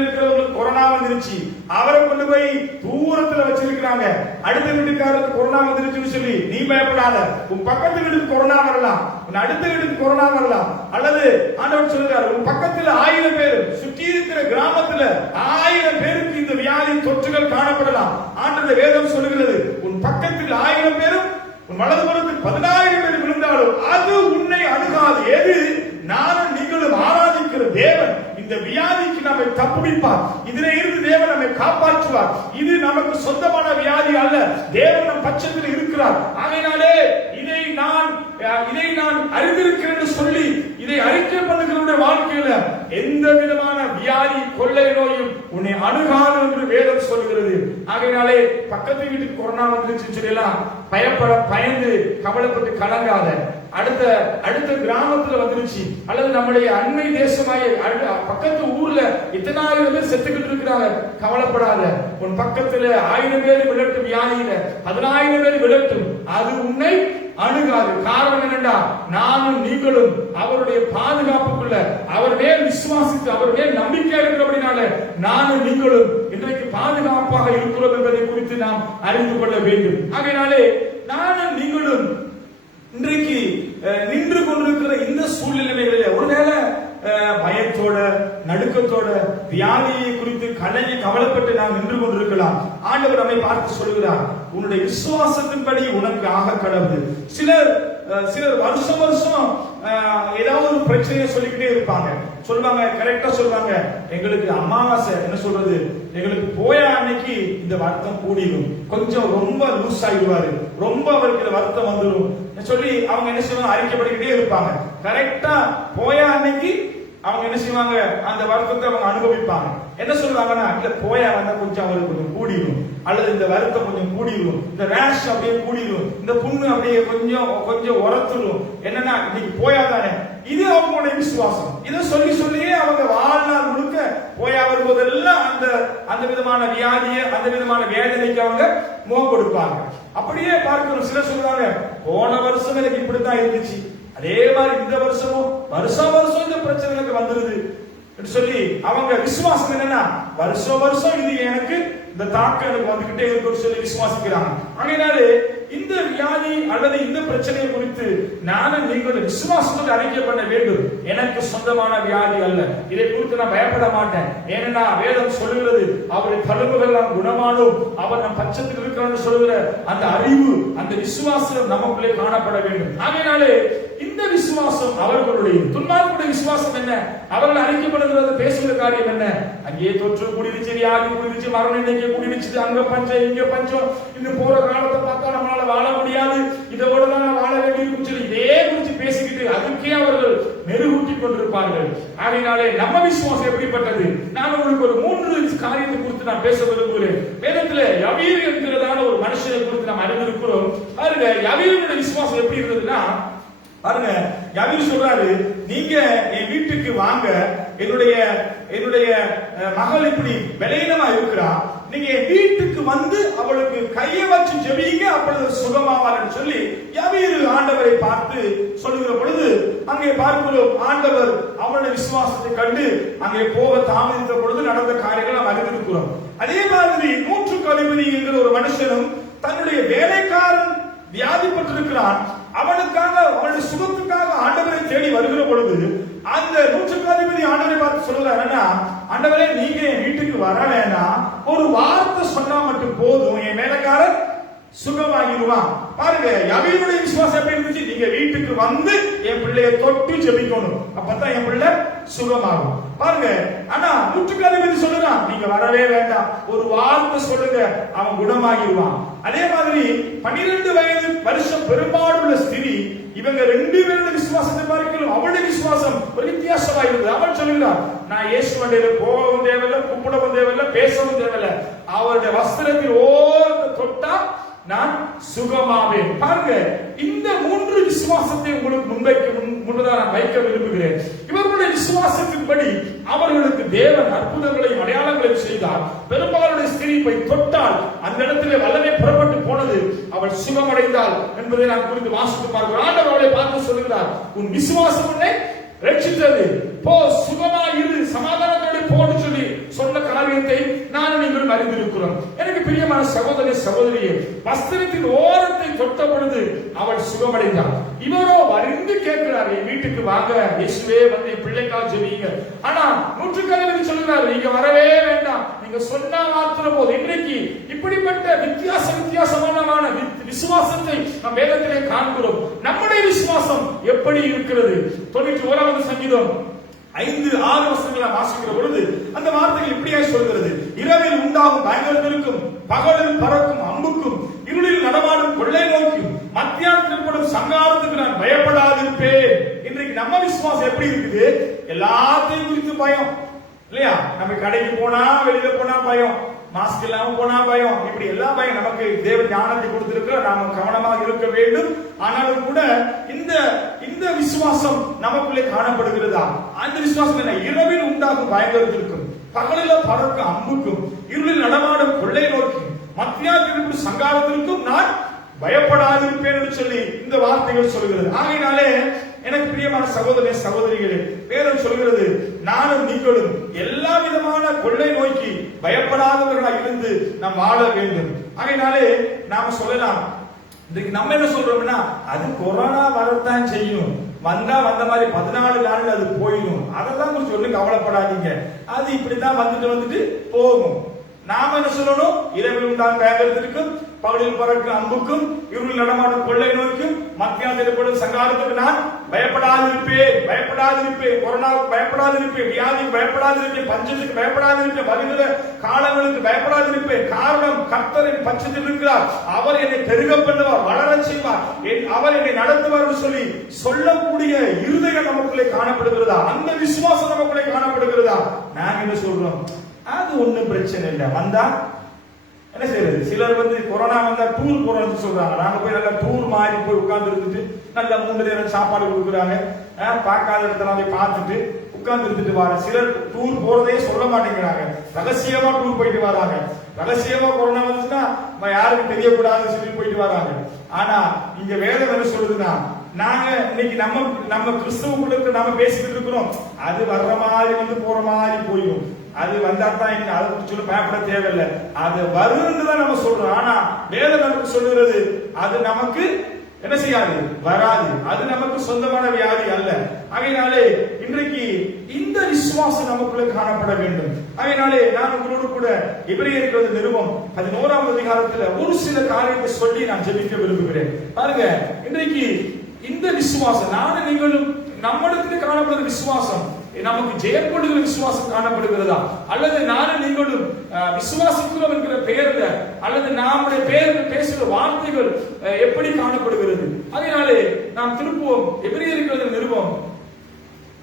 இருக்கிறவங்களுக்கு கொரோனா வந்துருச்சு, அவரை கொண்டு போய் தூரத்துல வச்சிருக்கிறாங்க, அடுத்த வீட்டுக்காரருக்கு கொரோனா வந்துருச்சுன்னு சொல்லி நீ பயப்படாத. உன் பக்கத்து வீட்டுக்கு கொரோனா வரலாம், உன் அடுத்த வீட்டுக்கு கொரோனா வரலாம். அல்லது ஆண்டவர் சொல்றாரு, உன் பக்கத்துல 1000 பேர், சுற்றி இருக்கிற கிராமத்துல 1000 பேருக்கு இந்த வியாதி தொற்றுகள் காணப்படலாம். ஆண்டவர் வேதம் சொல்லுகிறது, உன் பக்கத்தில் 1000 பேரும் உன் வலதுபுறத்தில் 10000 பேர் விழுந்தாலும் அது உன்னை அணுகாது. எது? நானும் நீங்களும் ஆராதிக்கிற தேவன் இந்த வியாதிக்கு நம்மை தப்புவிப்பார். இதிலே இருந்து தேவன் நம்மை காப்பாற்றுவார். இது நமக்கு சொந்தமான வியாதி அல்ல, தேவன் நம் பட்சத்தில் இருக்கிறார். ஆகையினாலே இதை நான் அறிந்திருக்கிறேன் என்று சொல்லி இதை அறிக்கை பண்ணுகிற வாழ்க்கையில எந்த விதமான வியாதி கொள்ளை நோயும் உன்னை அணுகாது என்று வேதம் சொல்கிறது. ஆகையினாலே பக்கத்து வீட்டுக்கு கொரோனா வந்துருச்சுன்னு சொல்லலாம் பயந்து கவலைப்பட்டு கலங்காத. அடுத்த கிராமத்துல வந்துருச்சு அல்லது நம்முடைய அண்மை தேசமாய பக்கத்து ஊர்ல இத்தனை ஆயிரம் பேர் செத்துக்கிட்டு இருக்கிறாங்க, கவலைப்படாத. உன் பக்கத்துல 1000 பேர் விழட்டும், வியாதியில 10000 பேர் விழட்டும், அது உன்னை அணுகாது. காரணம் என்னண்டா, நானும் நீங்களும் அவருடைய பாதுகாப்புக்குள்ள அவர் மேல் விசுவாசித்து அவர் மேல் நம்பிக்கை இருக்கிறபடினால நானும் நீங்களும் இன்றைக்கு பாதுகாப்பாக இருக்கிறோம் என்பதை குறித்து நாம் அறிந்து கொள்ள வேண்டும். ஆகையினாலே நானும் நீங்களும் இன்றைக்கு நின்று கொண்டிருக்கிற இந்த சூழ்நிலைகளில ஒருவேளை பயத்தோட நடுக்கத்தோட வியாதியை குறித்து கவலைப்பட்டு நாம் நின்று கொண்டிருக்கலாம். ஆண்டவர் நம்மை பார்த்து சொல்கிறார், உன்னுடைய விசுவாசத்தின்படி உனக்கு ஆக கடவுது. சிலர் வருஷம் ஏதாவது ஒரு பிரச்சனையை சொல்லிக்கிட்டே இருப்பாங்க. சொல்லுவாங்க, கரெக்டா சொல்லுவாங்க, எங்களுக்கு அமாவாசை என்ன சொல்றது, எங்களுக்கு போயா அன்னைக்கு இந்த வருத்தம் கூடிடும், கொஞ்சம் ரொம்ப லூஸ் ஆகிடுவாரு, ரொம்ப அவருக்கு வருத்தம் வந்துடும் சொல்லி அவங்க என்ன செய்வாங்க, அறிக்கைப்படிக்கிட்டே இருப்பாங்க. கரெக்டா போயா அன்னைக்கு அவங்க என்ன செய்வாங்க, அந்த வருத்தத்தை அவங்க அனுபவிப்பாங்க. என்ன சொல்லுவாங்கன்னா, இல்ல போயா வந்தா கொஞ்சம் அவருக்கு கொஞ்சம் கூடிடும், அல்லது இந்த வருத்தம் கொஞ்சம் கூடிடும், இந்த ரேஷ் அப்படியே கூடிடும், இந்த புண்ணு அப்படியே கொஞ்சம் உரத்துடும், என்னன்னா இன்னைக்கு போயாதானே. இது அவங்களுடைய விசுவாசம். இதை சொல்லியே அவங்க வாழ்நாள் முழுக்க சொல்லுங்க, போயா வரும்போதெல்லாம் அந்த அந்த விதமான வியாதியை, அந்த விதமான வேதனைக்கு அவங்க முகம் கொடுப்பாங்க. அப்படியே பார்க்கிறோம். சிலர் சொல்றாங்க, போன வருஷம் எனக்கு இப்படித்தான் இருந்துச்சு, அதே மாதிரி இந்த வருஷமும் வருஷம் இந்த பிரச்சனை எனக்கு வந்துருது சொல்லி அவங்க விசுவாசம் என்னன்னா, வருஷம் இது எனக்கு இந்த தாக்கம் எனக்கு வந்துகிட்டே இருக்கு சொல்லி விசுவாசிக்கிறாங்க. அதனாலே இந்த வியாதி அல்லது இந்த பிரச்சனை குறித்து நானும் நீங்கள் விசுவாசத்தோடு அறிக்கை பண்ண வேண்டும். எனக்கு சொந்தமான வியாதி அல்ல, இதை குறித்து நான் பயப்பட மாட்டேன். ஏன்னா வேதம் சொல்லுகிறது, அவருடைய தழும்புகள் நாம் குணமானோம், அவர் நம் பட்சத்தில் இருக்கிறான்னு சொல்லுகிற அந்த அறிவு, அந்த விசுவாசம் நமக்குள்ளே காணப்பட வேண்டும். அதனாலே இந்த விசுவாசம் அவர்களுடைய துன்மார்க்குடைய விசுவாசம் என்ன? அவர்கள் அறிக்கைப்படுகிறது பேசுகிற காரியம் என்ன? அங்கே தொற்று கூடிருச்சு, வியாதி கூடிருச்சு, மரணம் எண்ணிக்கை கூடிருச்சு, அங்க பஞ்சம் இங்க பஞ்சம், இன்னும் போற காலத்தை பார்த்தா நம்மளால வாழ முடியாது, இதோட தான் வாழ வேண்டியிருக்கும் சொல்லி இதே குறித்து பேசிக்கிட்டு அதுக்கே அவர்கள் மெருகூட்டி கொண்டிருப்பார்கள். அதனாலே நம்ம விசுவாசம் எப்படிப்பட்டது? நான் உங்களுக்கு ஒரு 3 காரியத்தை குறித்து நான் பேச விரும்புகிறேன். வேதத்துல யவீர் என்கிறதான ஒரு மனுஷனை குறித்து நாம் அறிந்திருக்கிறோம். பாருங்க, யவீருடைய விசுவாசம் எப்படி இருந்ததுன்னா, பாருங்க, யவீர் சொல்றாரு, நீங்க என் வீட்டுக்கு வாங்க, என்னுடைய மகள் இப்படி பலவீனமா இருக்கிறா, நீங்க என் வீட்டுக்கு வந்து அவளுக்கு கையை வச்சு ஜெபிங்க, அப்பொழுது சுகமாவார்னு சொல்லி யவீர் ஆண்டவரை பார்த்து சொல்லுகிற பொழுது அங்கே பார்க்கிறோம், ஆண்டவர் அவருடைய விசுவாசத்தை கண்டு அங்கே போக தாமதித்த பொழுது நடந்த காரியங்கள் நாம் அறிந்திருக்கிறோம். அதே மாதிரி நூற்றுக்கு அதிபதி என்கிற ஒரு மனுஷனும் தன்னுடைய வேலைக்காரன் வியாதிப்பட்டிருக்கிறான், அவனுக்காக அவனுடைய சுகத்துக்காக ஆண்டவரை தேடி வருகிற பொழுது அந்த நூற்றுக்கு அதிபதி ஆண்டவரை பார்த்து சொல்லுறாருன்னா, ஆண்டவரே நீங்க என் வீட்டுக்கு வர வேணாம், ஒரு வார்த்தை சொன்னா மட்டும் போதும், என் வேலைக்காரன் சுகமாகிடுவான். பாருங்க, யவீருடைய விசுவாசம் எப்படி இருந்துச்சு? நீங்க வீட்டுக்கு வந்து என் பிள்ளையை தொட்டு ஜெபிக்கணும், அப்பதான் என் பிள்ளை சுகமாகும். பாருங்க, ஆனா நூற்றுக்கு அதிபதி சொல்லுறான், நீங்க வரவே வேண்டாம், ஒரு வார்த்தை சொல்லுங்க, அவன் குணமாகிடுவான். அதே மாதிரி 12 வருஷம் பெரும்பாடுள்ள ஸ்திரீ, இவங்க 2 பேருடைய விசுவாசத்தை பார்க்கிறோம். அவளுடைய விசுவாசம் ஒரு வித்தியாசமா இருந்தது. அவள் சொல்லுகிறார், நான் இயேசு வண்டியில போகவும் தேவையில்லை, கூப்பிடவும் தேவையில்லை, பேசவும் தேவையில்லை, அவருடைய வஸ்திரத்தில் ஓரத்தை தொட்டா நான் சுகமாவேன். பாருங்க, இந்த 3 விசுவாசத்தை உங்களுக்கு முன்பதாக நான் வைக்க விரும்புகிறேன். இவர்களுடைய விசுவாசத்தின்படி அவர்களுக்கு தேவன் அற்புதங்களையும் அடையாளங்களையும் செய்தார். பெரும்பாலுடைய ஸ்திரீ போய் தொட்டால் அந்த இடத்திலே வல்லமை புறப்பட்டு போனது, அவள் சுகமடைந்தாள் என்பதை நான் குறித்து வாசித்து பார்க்கிறோம். ஆண்டவர் அவளை பார்த்து சொல்லுகிறார், உன் விசுவாசம் உன்னை ரட்சித்தது, போ சுகமாயிரு, சமாதானத்தோடு போன்னு சொல்லி சொன்ன காரியத்தை நானும் நீங்களும் அறிந்திருக்கிறோம். எனக்கு பிரியமான சகோதரி சகோதரியே, வஸ்திரத்தின் ஓரத்தை தொட்ட பொழுது அவள் சுகமடைந்தாள். இவரோ அறிந்து கேட்கிறார், என் வீட்டுக்கு வாங்க, இயேசுவே வந்து என் பிள்ளைக்காக ஜெபிங்க. ஆனா நூற்றுக்கணக்கில் சொல்லுகிறார், நீங்க வரவே வேண்டாம், நீங்க சொன்னா மாத்திரம் போது. இன்றைக்கு இப்படிப்பட்ட வித்தியாசமான விசுவாசத்தை நம் வேதத்திலே காண்கிறோம். நம்முடைய விசுவாசம் எப்படி இருக்கிறது? 91வது சங்கீதம் 5-6 வசனங்களை வாசிக்கிற பொழுது அந்த வார்த்தைகள் இப்படியே சொல்கிறது, இரவில் உண்டாகும் பயங்கரத்திற்கும், பகலில் பறக்கும் அம்புக்கும், இருளில் நடமாடும் கொள்ளை நோக்கும், மத்தியானத்தில் படும் சங்காரத்துக்கு நான் பயப்படாதிருப்பேன். இன்றைக்கு நம்ம விசுவாசம் எப்படி இருக்குது? எல்லாத்தையும் குறித்து பயம் இல்லையா? நம்ம கடைக்கு போனா, வெளியில போனா பயம், மாஸ்க் இல்லாம போனா பயம், இப்படி எல்லா பயம். நமக்கு தேவ ஞானத்தை கொடுத்திருக்கிற, நாம கவனமாக இருக்க வேண்டும். ஆனாலும் கூட இந்த விசுவாசம் நமக்குள்ளே காணப்படுகிறதா? அந்த விசுவாசம் என்ன? இரவில் உண்டாகும் பயங்கரத்திற்கும், பகலில பறக்கும் அம்புக்கும், இருளில் நடமாடும் கொள்ளை நோக்கி, மத்தியானத்திற்கும் சங்காரத்திற்கும் நான் பயப்படாதிருப்பேன் என்று சொல்லி இந்த வார்த்தைகள் சொல்கிறது. ஆகையினாலே எனக்கு பிரியமான சகோதரனே சகோதரிகளே, வேதம் சொல்கிறது, நானும் நீங்களும் எல்லா விதமான கொள்ளை நோக்கி பயப்படாதவர்களாக இருந்து நாம் வாழ வேண்டும். ஆகையினாலே நாம சொல்லலாம், இன்றைக்கு நம்ம என்ன சொல்றோம்னா, அது கொரோனா வரத்தான் செய்யும், வந்த மாதிரி 14 நாள் அது போயிடும், அதெல்லாம் கொஞ்சம் சொல்லி கவலைப்படாதீங்க, அது இப்படித்தான் வந்துட்டு போகும். நாம என்ன சொல்லணும்? இரவில் உண்டாகும் பயங்கரத்திற்கும், பகலில் பறக்கும் அம்புக்கும், இருளில் நடமாடும் கொள்ளை நோய்க்கும், மத்தியானத்தில் படும் சங்காரத்துக்கு நான் பயப்படாதிருப்பேன், கொரோனாவுக்கு பயப்படாதிருப்பேன், வியாதிக்கு பயப்படாதிருப்பேன், பஞ்சத்துக்கு பயப்படாதிருப்பேன், வருகிற காலங்களுக்கு பயப்படாதிருப்பேன். காரணம், கர்த்தரின் பட்சத்தில் இருக்கிறார், அவர் என்னை பெருக பண்ணுவார், வளர செய்வார், அவர் என்னை நடத்துவார் சொல்லி சொல்லக்கூடிய இருதயம் நமக்குள்ளே காணப்படுகிறதா? அந்த விசுவாசம் நமக்குள்ளே காணப்படுகிறதா? நாங்க என்ன சொல்றோம்? அது ஒண்ணும் பிரச்சனை இல்லை, வந்தா என்ன செய்யறது? சிலர் கொரோனா வந்தா டூர் போறோம்னு சொல்றாங்க. நாங்க போய் நல்லா டூர் மாறி போய் உட்கார்ந்து இருந்துட்டு நல்லா 3 நேரம் சாப்பாடு கொடுக்குறாங்க, பார்க்காத இடத்துல போய் பார்த்துட்டு உட்கார்ந்து இருந்துட்டு வராங்க. சிலர் டூர் போறதே சொல்ல மாட்டேங்கிறாங்க, ரகசியமா டூர் போயிட்டு வராங்க. ரகசியமா கொரோனா வந்துச்சுன்னா யாருக்கும் தெரியக்கூடாதுன்னு சொல்லி போயிட்டு வராங்க. ஆனா இங்க வேதம் என்ன சொல்லுதுன்னா, நாங்க இன்னைக்கு நம்ம கிறிஸ்தவங்களுக்கு நாம பேசிக்கிட்டு இருக்கிறோம், அது வர்ற மாதிரி வந்து போற மாதிரி போயிடும். அது வந்தாத்தான் இன்னும் அதை சொல்லி பயப்பட தேவையில்லை, அது வருன்னு தான் நம்ம சொல்றோம். ஆனா வேதம் நமக்கு சொல்லுகிறது அது நமக்கு என்ன செய்யாது, வராது. அது நமக்கு சொந்தமான வியாதி அல்ல. அதனாலே இன்றைக்கு இந்த விசுவாசம் நமக்குள்ள காணப்பட வேண்டும். அதனாலே நான் உங்களோடு கூட எபிரேயர் நிருபம் 11ஆம் அதிகாரத்துல ஒரு சில காரியத்தை சொல்லி நான் ஜெபிக்க விரும்புகிறேன். பாருங்க, இன்றைக்கு இந்த விசுவாசம் நானும் நீங்களும் நம்மிடத்துல காணப்படுகிற விசுவாசம் நமக்கு ஜெயப்படுகிற விசுவாசம் காணப்படுகிறதா, அல்லது நானும் நீங்களும் விசுவாசிக்கிறோம் என்கிற பெயர்ல, அல்லது நம்முடைய பெயர்கள் பேசுகிற வார்த்தைகள் எப்படி காணப்படுகிறது? அதனாலே நாம் திருப்புவோம் எபிரேயர் நிருபம்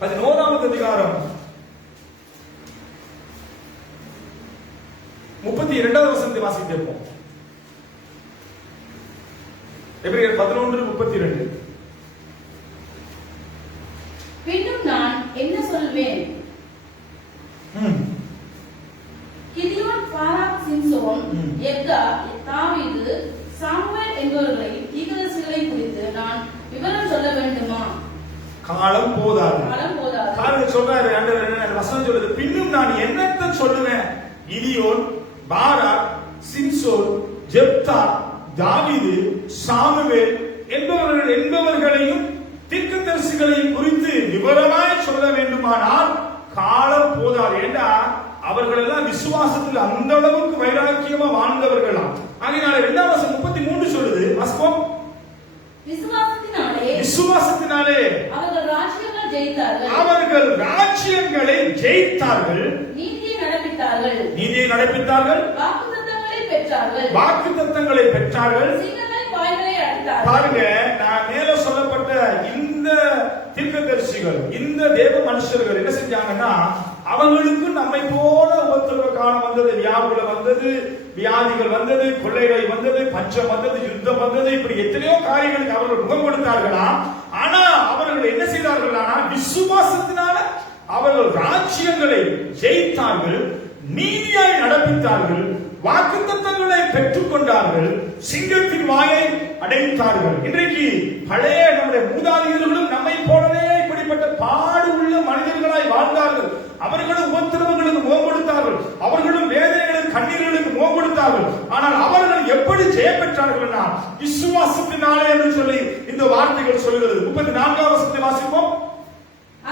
11ஆம் அதிகாரம் 32வது வசனத்தை வாசிப்போம். எபிரேயர் 11:32. பின்னும் நான் என்ன சொல்வேன்? கிதியோன், பாராக், சிம்சோன், யெப்தா, தாவீது, சாமுவேல் என்பவர்களை தீர்க்கதரிசிகளை குறித்து நான் விவரம் சொல்ல வேண்டுமா? காலம் போதாது. காலம் சொல்றாரு, வசனம் சொல்லுது, பின்னும் நான் என்னத்தை சொல்லுவேன்? கிதியோன், பாராக், சிம்சோன், யெப்தா, தாவீது, சாமுவேல் என்பவர்களையும் தீர்க்கதரிசிகளை குறித்து விவரமாய் சொல்ல வேண்டுமானால் காலம் போதாது. ஏண்டா அவர்கள் எல்லாம் விசுவாசத்தில் அந்த அளவுக்கு வைராக்கியமா வாழ்ந்தவர்களாம். அதனால 2:33 சொல்லுது, வாசிப்போம். விசுவாசத்தினாலே அவர்கள் ராஜ்யங்களை ஜெயித்தார்கள், நீதியை நடப்பித்தார்கள், வாக்குத்தத்தங்களை பெற்றார்கள். பாருங்க, நான் மேல சொல்லப்பட்ட இந்த தீர்க்கதரிசிகள், இந்த தேவ மனுஷர்கள் என்ன செஞ்சாங்கன்னா, அவங்களுக்கு நம்மை போல உபத்திரவ காலம் வந்தது, வியாகுல வந்தது, வியாதிகள் வந்தது, கொள்ளைவை வந்தது, பஞ்சம் வந்தது, யுத்தம் வந்தது, இப்படி எத்தனையோ காரியங்களுக்கு அவர்கள் முகம் கொடுத்தார்களா. ஆனா அவர்கள் என்ன செய்தார்கள்? விசுவாசத்தினால அவர்கள் ராஜ்யங்களை ஜெயித்தார்கள், நீதியாய் நடப்பித்தார்கள், வாக்குத்தத்தங்களை பெற்றுக் கொண்டார்கள், சிங்கத்தின் வாயை அடைத்தார்கள். இன்றைக்கு பழைய நம்முடைய மூதாதையர்களும் நம்மை போலவே இப்படிப்பட்ட பாடு உள்ள மனிதர்களாய் வாழ்ந்தார்கள். அவர்களும் உபத்திரவங்களுக்கு முகம் கொடுத்தார்கள், அவர்களும் வேதனைகளுக்கு கண்ணீர்களுக்கு முகம் கொடுத்தார்கள். ஆனால் அவர்கள் எப்படி ஜெயம் பெற்றார்கள்? விசுவாசத்தினாலே என்று சொல்லி இந்த வார்த்தைகள் சொல்கிறது. 34ஆம் வசனத்தை வாசிப்போம்.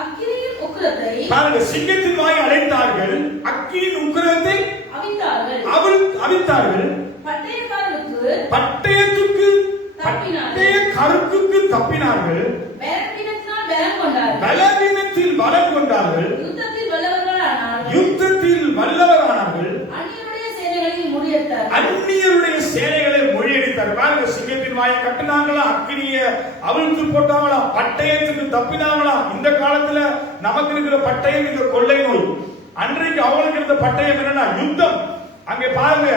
அக்கினியின் உக்கிரத்தை பாருங்க, சிங்கத்தின் வாயை அடைத்தார்கள், அக்கினியின் உக்கிரத்தை அவித்தார்கள், பட்டயத்துக்கு கருக்குக்கு தப்பினார்கள், பலவீனத்தில் பலம் கொண்டார்கள், யுத்தத்தில் வல்லவரானார்கள், அந்நியருடைய சேனைகளை முறியடித்தார்கள். பாருங்க, சிங்கத்தின் வாயை கட்டினாங்களா, அக்கினிய அவிழ்த்து போட்டாங்களா, பட்டயத்துக்கு தப்பினாங்களா. இந்த காலத்துல நமக்கு இருக்கிற பட்டயம் இந்த கொள்ளை நோய். அன்றைக்கு அவங்களுக்கு இருந்த பட்டயம் என்னன்னா யுத்தம். அங்கே பாருங்க,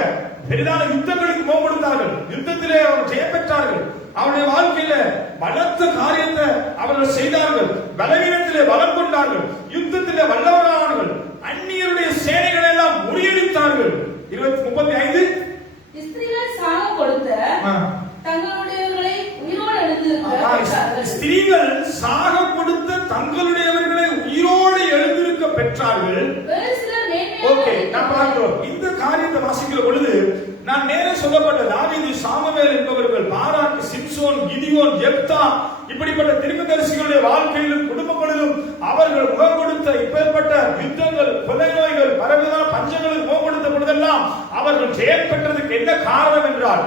பெரிதான யுத்தங்களுக்கு முகம் கொடுத்தார்கள், யுத்தத்திலே அவர் ஜெயம் பெற்றார்கள். அவருடைய வாழ்க்கையில பலத்த காரியத்தை அவர்கள் செய்தார்கள், பலவீனத்திலே பலம் கொண்டார்கள், யுத்தத்திலே வல்லவரானார்கள், அந்நியருடைய சேனைகளை எல்லாம் முறியடித்தார்கள். 35 ஸ்திரீகள் சாக கொடுத்த தங்களுடையவர்களை உயிரோடு எழுந்திருக்க ஸ்திரீகள் சாக கொடுத்த தங்களுடையவர்களை உயிரோடு எழுந்திருக்க பெற்றார்கள். ஓகே, நான் பார்க்கிறோம். இந்த காரியத்தை வாசிக்கிற பொழுது நான் நேரே சொல்லப்பட்ட தாவீது, சாமுவேல் என்பவர்கள், பாராக், சிம்சோன், கிதியோன், யெப்தா, இப்படிப்பட்ட தீர்க்கதரிசிகளுடைய வாழ்க்கையிலும் குடும்பங்களிலும் அவர்கள் முகம் கொடுத்த இப்பேற்பட்ட யுத்தங்கள், கொலை நோய்கள், பரவிதான பஞ்சங்களுக்கு முகம் கொடுத்த பொழுதெல்லாம் அவர்கள் ஜெயம் பெற்றதுக்கு என்ன காரணம் என்றால்,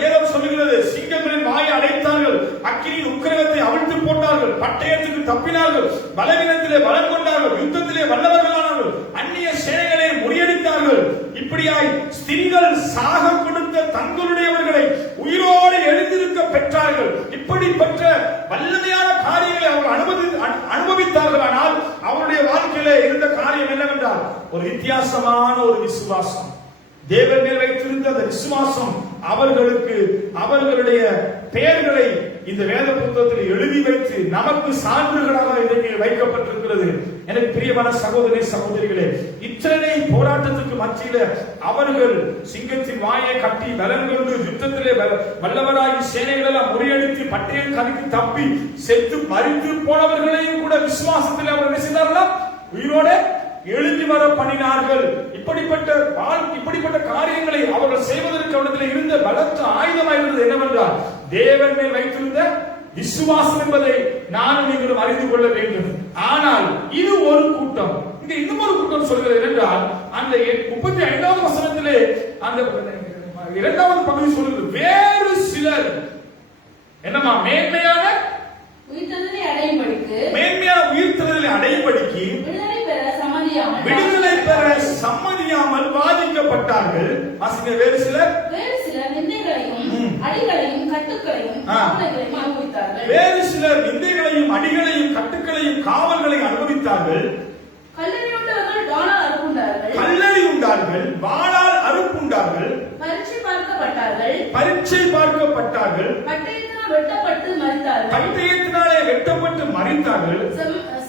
வேதம் சொல்லுகிறது, சிங்கங்களின் வாயை அடைத்தார்கள், அக்கினியின் உக்கிரகத்தை அவிழ்த்து போட்டார்கள், பட்டயத்துக்கு தப்பினார்கள், பலவீனத்திலே பலம் கொண்டார்கள், யுத்தத்திலே வல்லவர்களானார்கள், அந்நிய சேனைகளை முறியடித்தார்கள். இப்படியாய் ஸ்திரீகள் சாக கொடுத்த தங்களுடையவர்களை உயிரோடு எழுந்திருக்க பெற்றார்கள். இப்படிப்பட்ட வல்லமையான காரியங்களை அவர்கள் அனுபவித்தார்கள். ஆனால் அவருடைய வாழ்க்கையில இருந்த காரியம் என்னவென்றால் ஒரு வித்தியாசமான ஒரு விசுவாசம். தேவன் மேல் வைத்திருந்த அந்த விசுவாசம் அவர்களுக்கு அவர்களுடைய பெயர்களை இந்த வேத புத்தகத்தில் எழுதி வைத்து நமக்கு சான்றுகளாக இன்றைக்கு வைக்கப்பட்டிருக்கிறது. எனக்கு பிரியமான சகோதரி சகோதரிகளே, இத்தனை போராட்டத்துக்கு மத்தியில அவர்கள் சிங்கத்தின் வாயை கட்டி பலன் கொண்டு யுத்தத்திலே வல்லவராகி சேனைகள் எல்லாம் முறியடித்து பட்டயம் கருக்கி தப்பி செத்து மறித்து போனவர்களையும் கூட விசுவாசத்தில் அவர் என்ன செய்தார்களாம்? உயிரோட எழுதி வர பண்ணினார்கள். இப்படிப்பட்ட காரியங்களை அவர்கள் செய்வதற்கு அவரிடத்தில் இருந்த பலத்த ஆயுதமாக இருந்தது என்னவென்றால் தேவன் மேல் வைத்திருந்த விசுவாசம் என்பதை நானும் நீங்களும் அறிந்து கொள்ள வேண்டும். ஆனால் இது ஒரு கூட்டம். இங்க இன்னும் ஒரு கூட்டம் சொல்கிறது என்றால் அந்த 35வது வசனத்திலே அந்த 2வது பகுதி சொல்கிறது, வேறு சிலர் என்னமா மேன்மையான உயிர்த்தெழுதலை அடையும்படிக்கு விடுதலை பெற சம்மதியாமல் வாதிக்கப்பட்டார்கள். வேறு சிலர் நிந்தைகளையும் அடிகளையும் கட்டுக்களையும் அனுபவித்தார்கள். வேறு சிலர் நிந்தைகளையும் அடிகளையும் கட்டுக்களையும் காவல்களையும் அனுபவித்தார்கள். கல்லடி உண்டார்கள், வாளால் அறுப்புண்டார்கள், பரீட்சை பார்க்கப்பட்டார்கள், பட்டயத்தினாலே வெட்டப்பட்டு மரித்தார்கள்.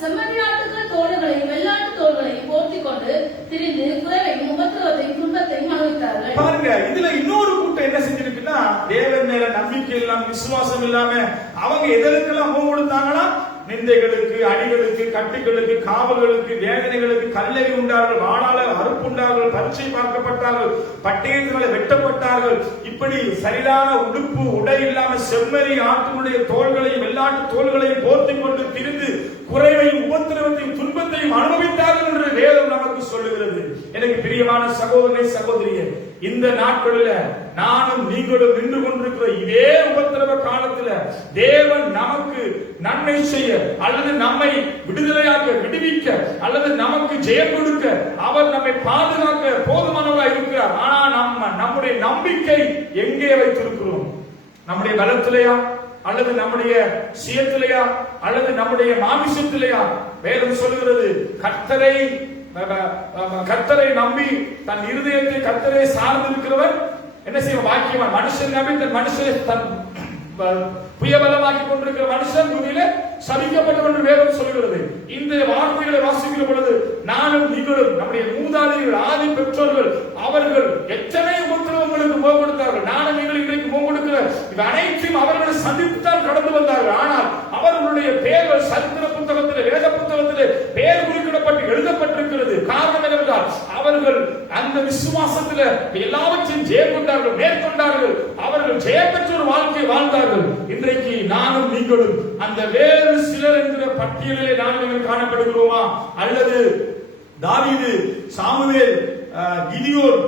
செம்மறியாட்டுகள் தோள்களையும் வெள்ளாட்டு தோள்களையும் போர்த்திக் கொண்டு திரிந்து குறைவையும் உபத்திரவத்தையும் துன்பத்தையும் அனுபவித்தார்கள். பாருங்க, இதுல இன்னொரு கூட்டம் என்ன செஞ்சிருக்குன்னா, தேவன் மேல நம்பிக்கை இல்லாம விசுவாசம் இல்லாம அவங்க எதற்கெல்லாம் முகம் கொடுத்தாங்களா? நிந்தைகளுக்கு, அடிகளுக்கு, கட்டுகளுக்கு, காவல்களுக்கு, வேதனைகளுக்கு கல்லறி உண்டார்கள், வாடால அறுப்புண்டார்கள், பரீட்சை பார்க்கப்பட்டார்கள், பட்டயத்தினால வெட்டப்பட்டார்கள். இப்படி சரியான உடுப்பு உடை இல்லாம செம்மறி ஆட்டினுடைய தோள்களையும் வெள்ளாட்டு தோள்களையும் போர்த்திக் கொண்டு திரிந்து குறைவையும் உபத்திரவத்தையும் துன்பத்தையும் அனுபவித்தார்கள் என்று வேதம் நமக்கு சொல்லுகிறது. எனக்கு பிரியமான சகோதரனை சகோதரியே, இந்த நாட்களில் நானும் நீங்களும் நின்று கொண்டிருக்கிற இதே உபத்திரவ காலத்தில் தேவன் நமக்கு நன்மை செய்ய அல்லது நம்மை விடுதலையாக்க, விடுவிக்க அல்லது நமக்கு ஜெயம் கொடுக்க அவர் நம்மை பாதுகாக்க போதுமானவராக இருக்கிறார். ஆனா நம்முடைய நம்பிக்கை எங்கே வைத்திருக்கிறோம்? நம்முடைய பலத்திலேயா அல்லது நம்முடைய சுயத்திலேயா அல்லது நம்முடைய மாமிசத்திலேயா? வேதம் சொல்கிறது, கர்த்தரை நம்பி தன் இருதயத்தை கர்த்தரை சார்ந்திருக்கிறவர் என்ன செய்ய வாக்கியவான். மனுஷன் நம்பி தன் மனுஷனை தன் புயபலமாக்கி கொண்டிருக்கிற மனுஷன் பூமியில சபிக்கப்பட்டவன் என்று வேதம் சொல்கிறது. இந்த வார்த்தைகளை வாசிக்கிற பொழுது நானும் நீங்களும் நம்முடைய மூதாதையர்கள், ஆதி பெற்றோர்கள் அவர்கள் எத்தனை உபத்திரவங்களுக்கு முகம் கொடுத்தார்கள். நானும் நீங்கள் இன்றைக்கு முகம் கொடுக்கிற இவை அனைத்தையும் அவர்கள் சந்தித்துத்தான் கடந்து வந்தார்கள். ஆனால் அவர்களுடைய பெயர்கள் சரித்திர புத்தகத்திலே, வேத புத்தகத்திலே பெயர் குறிப்பிடப்பட்டு எழுதப்பட்டிருக்கிறது. காரணம் என்னவென்றால் அவர்கள் அந்த விசுவாசத்தில் எல்லாவற்றையும் ஜெயம் கொண்டார்கள், மேற்கொண்டார்கள். அவர்கள் ஜெயம் பெற்ற ஒரு வாழ்க்கை வாழ்ந்தார்கள். இன்றைக்கு நானும் நீங்களும் அந்த வேறு சிலர் என்கிற பட்டியலிலே நாங்கள் காணப்படுகிறோமா? அல்லது தாவீது, சாமுவேல், கிதியோன்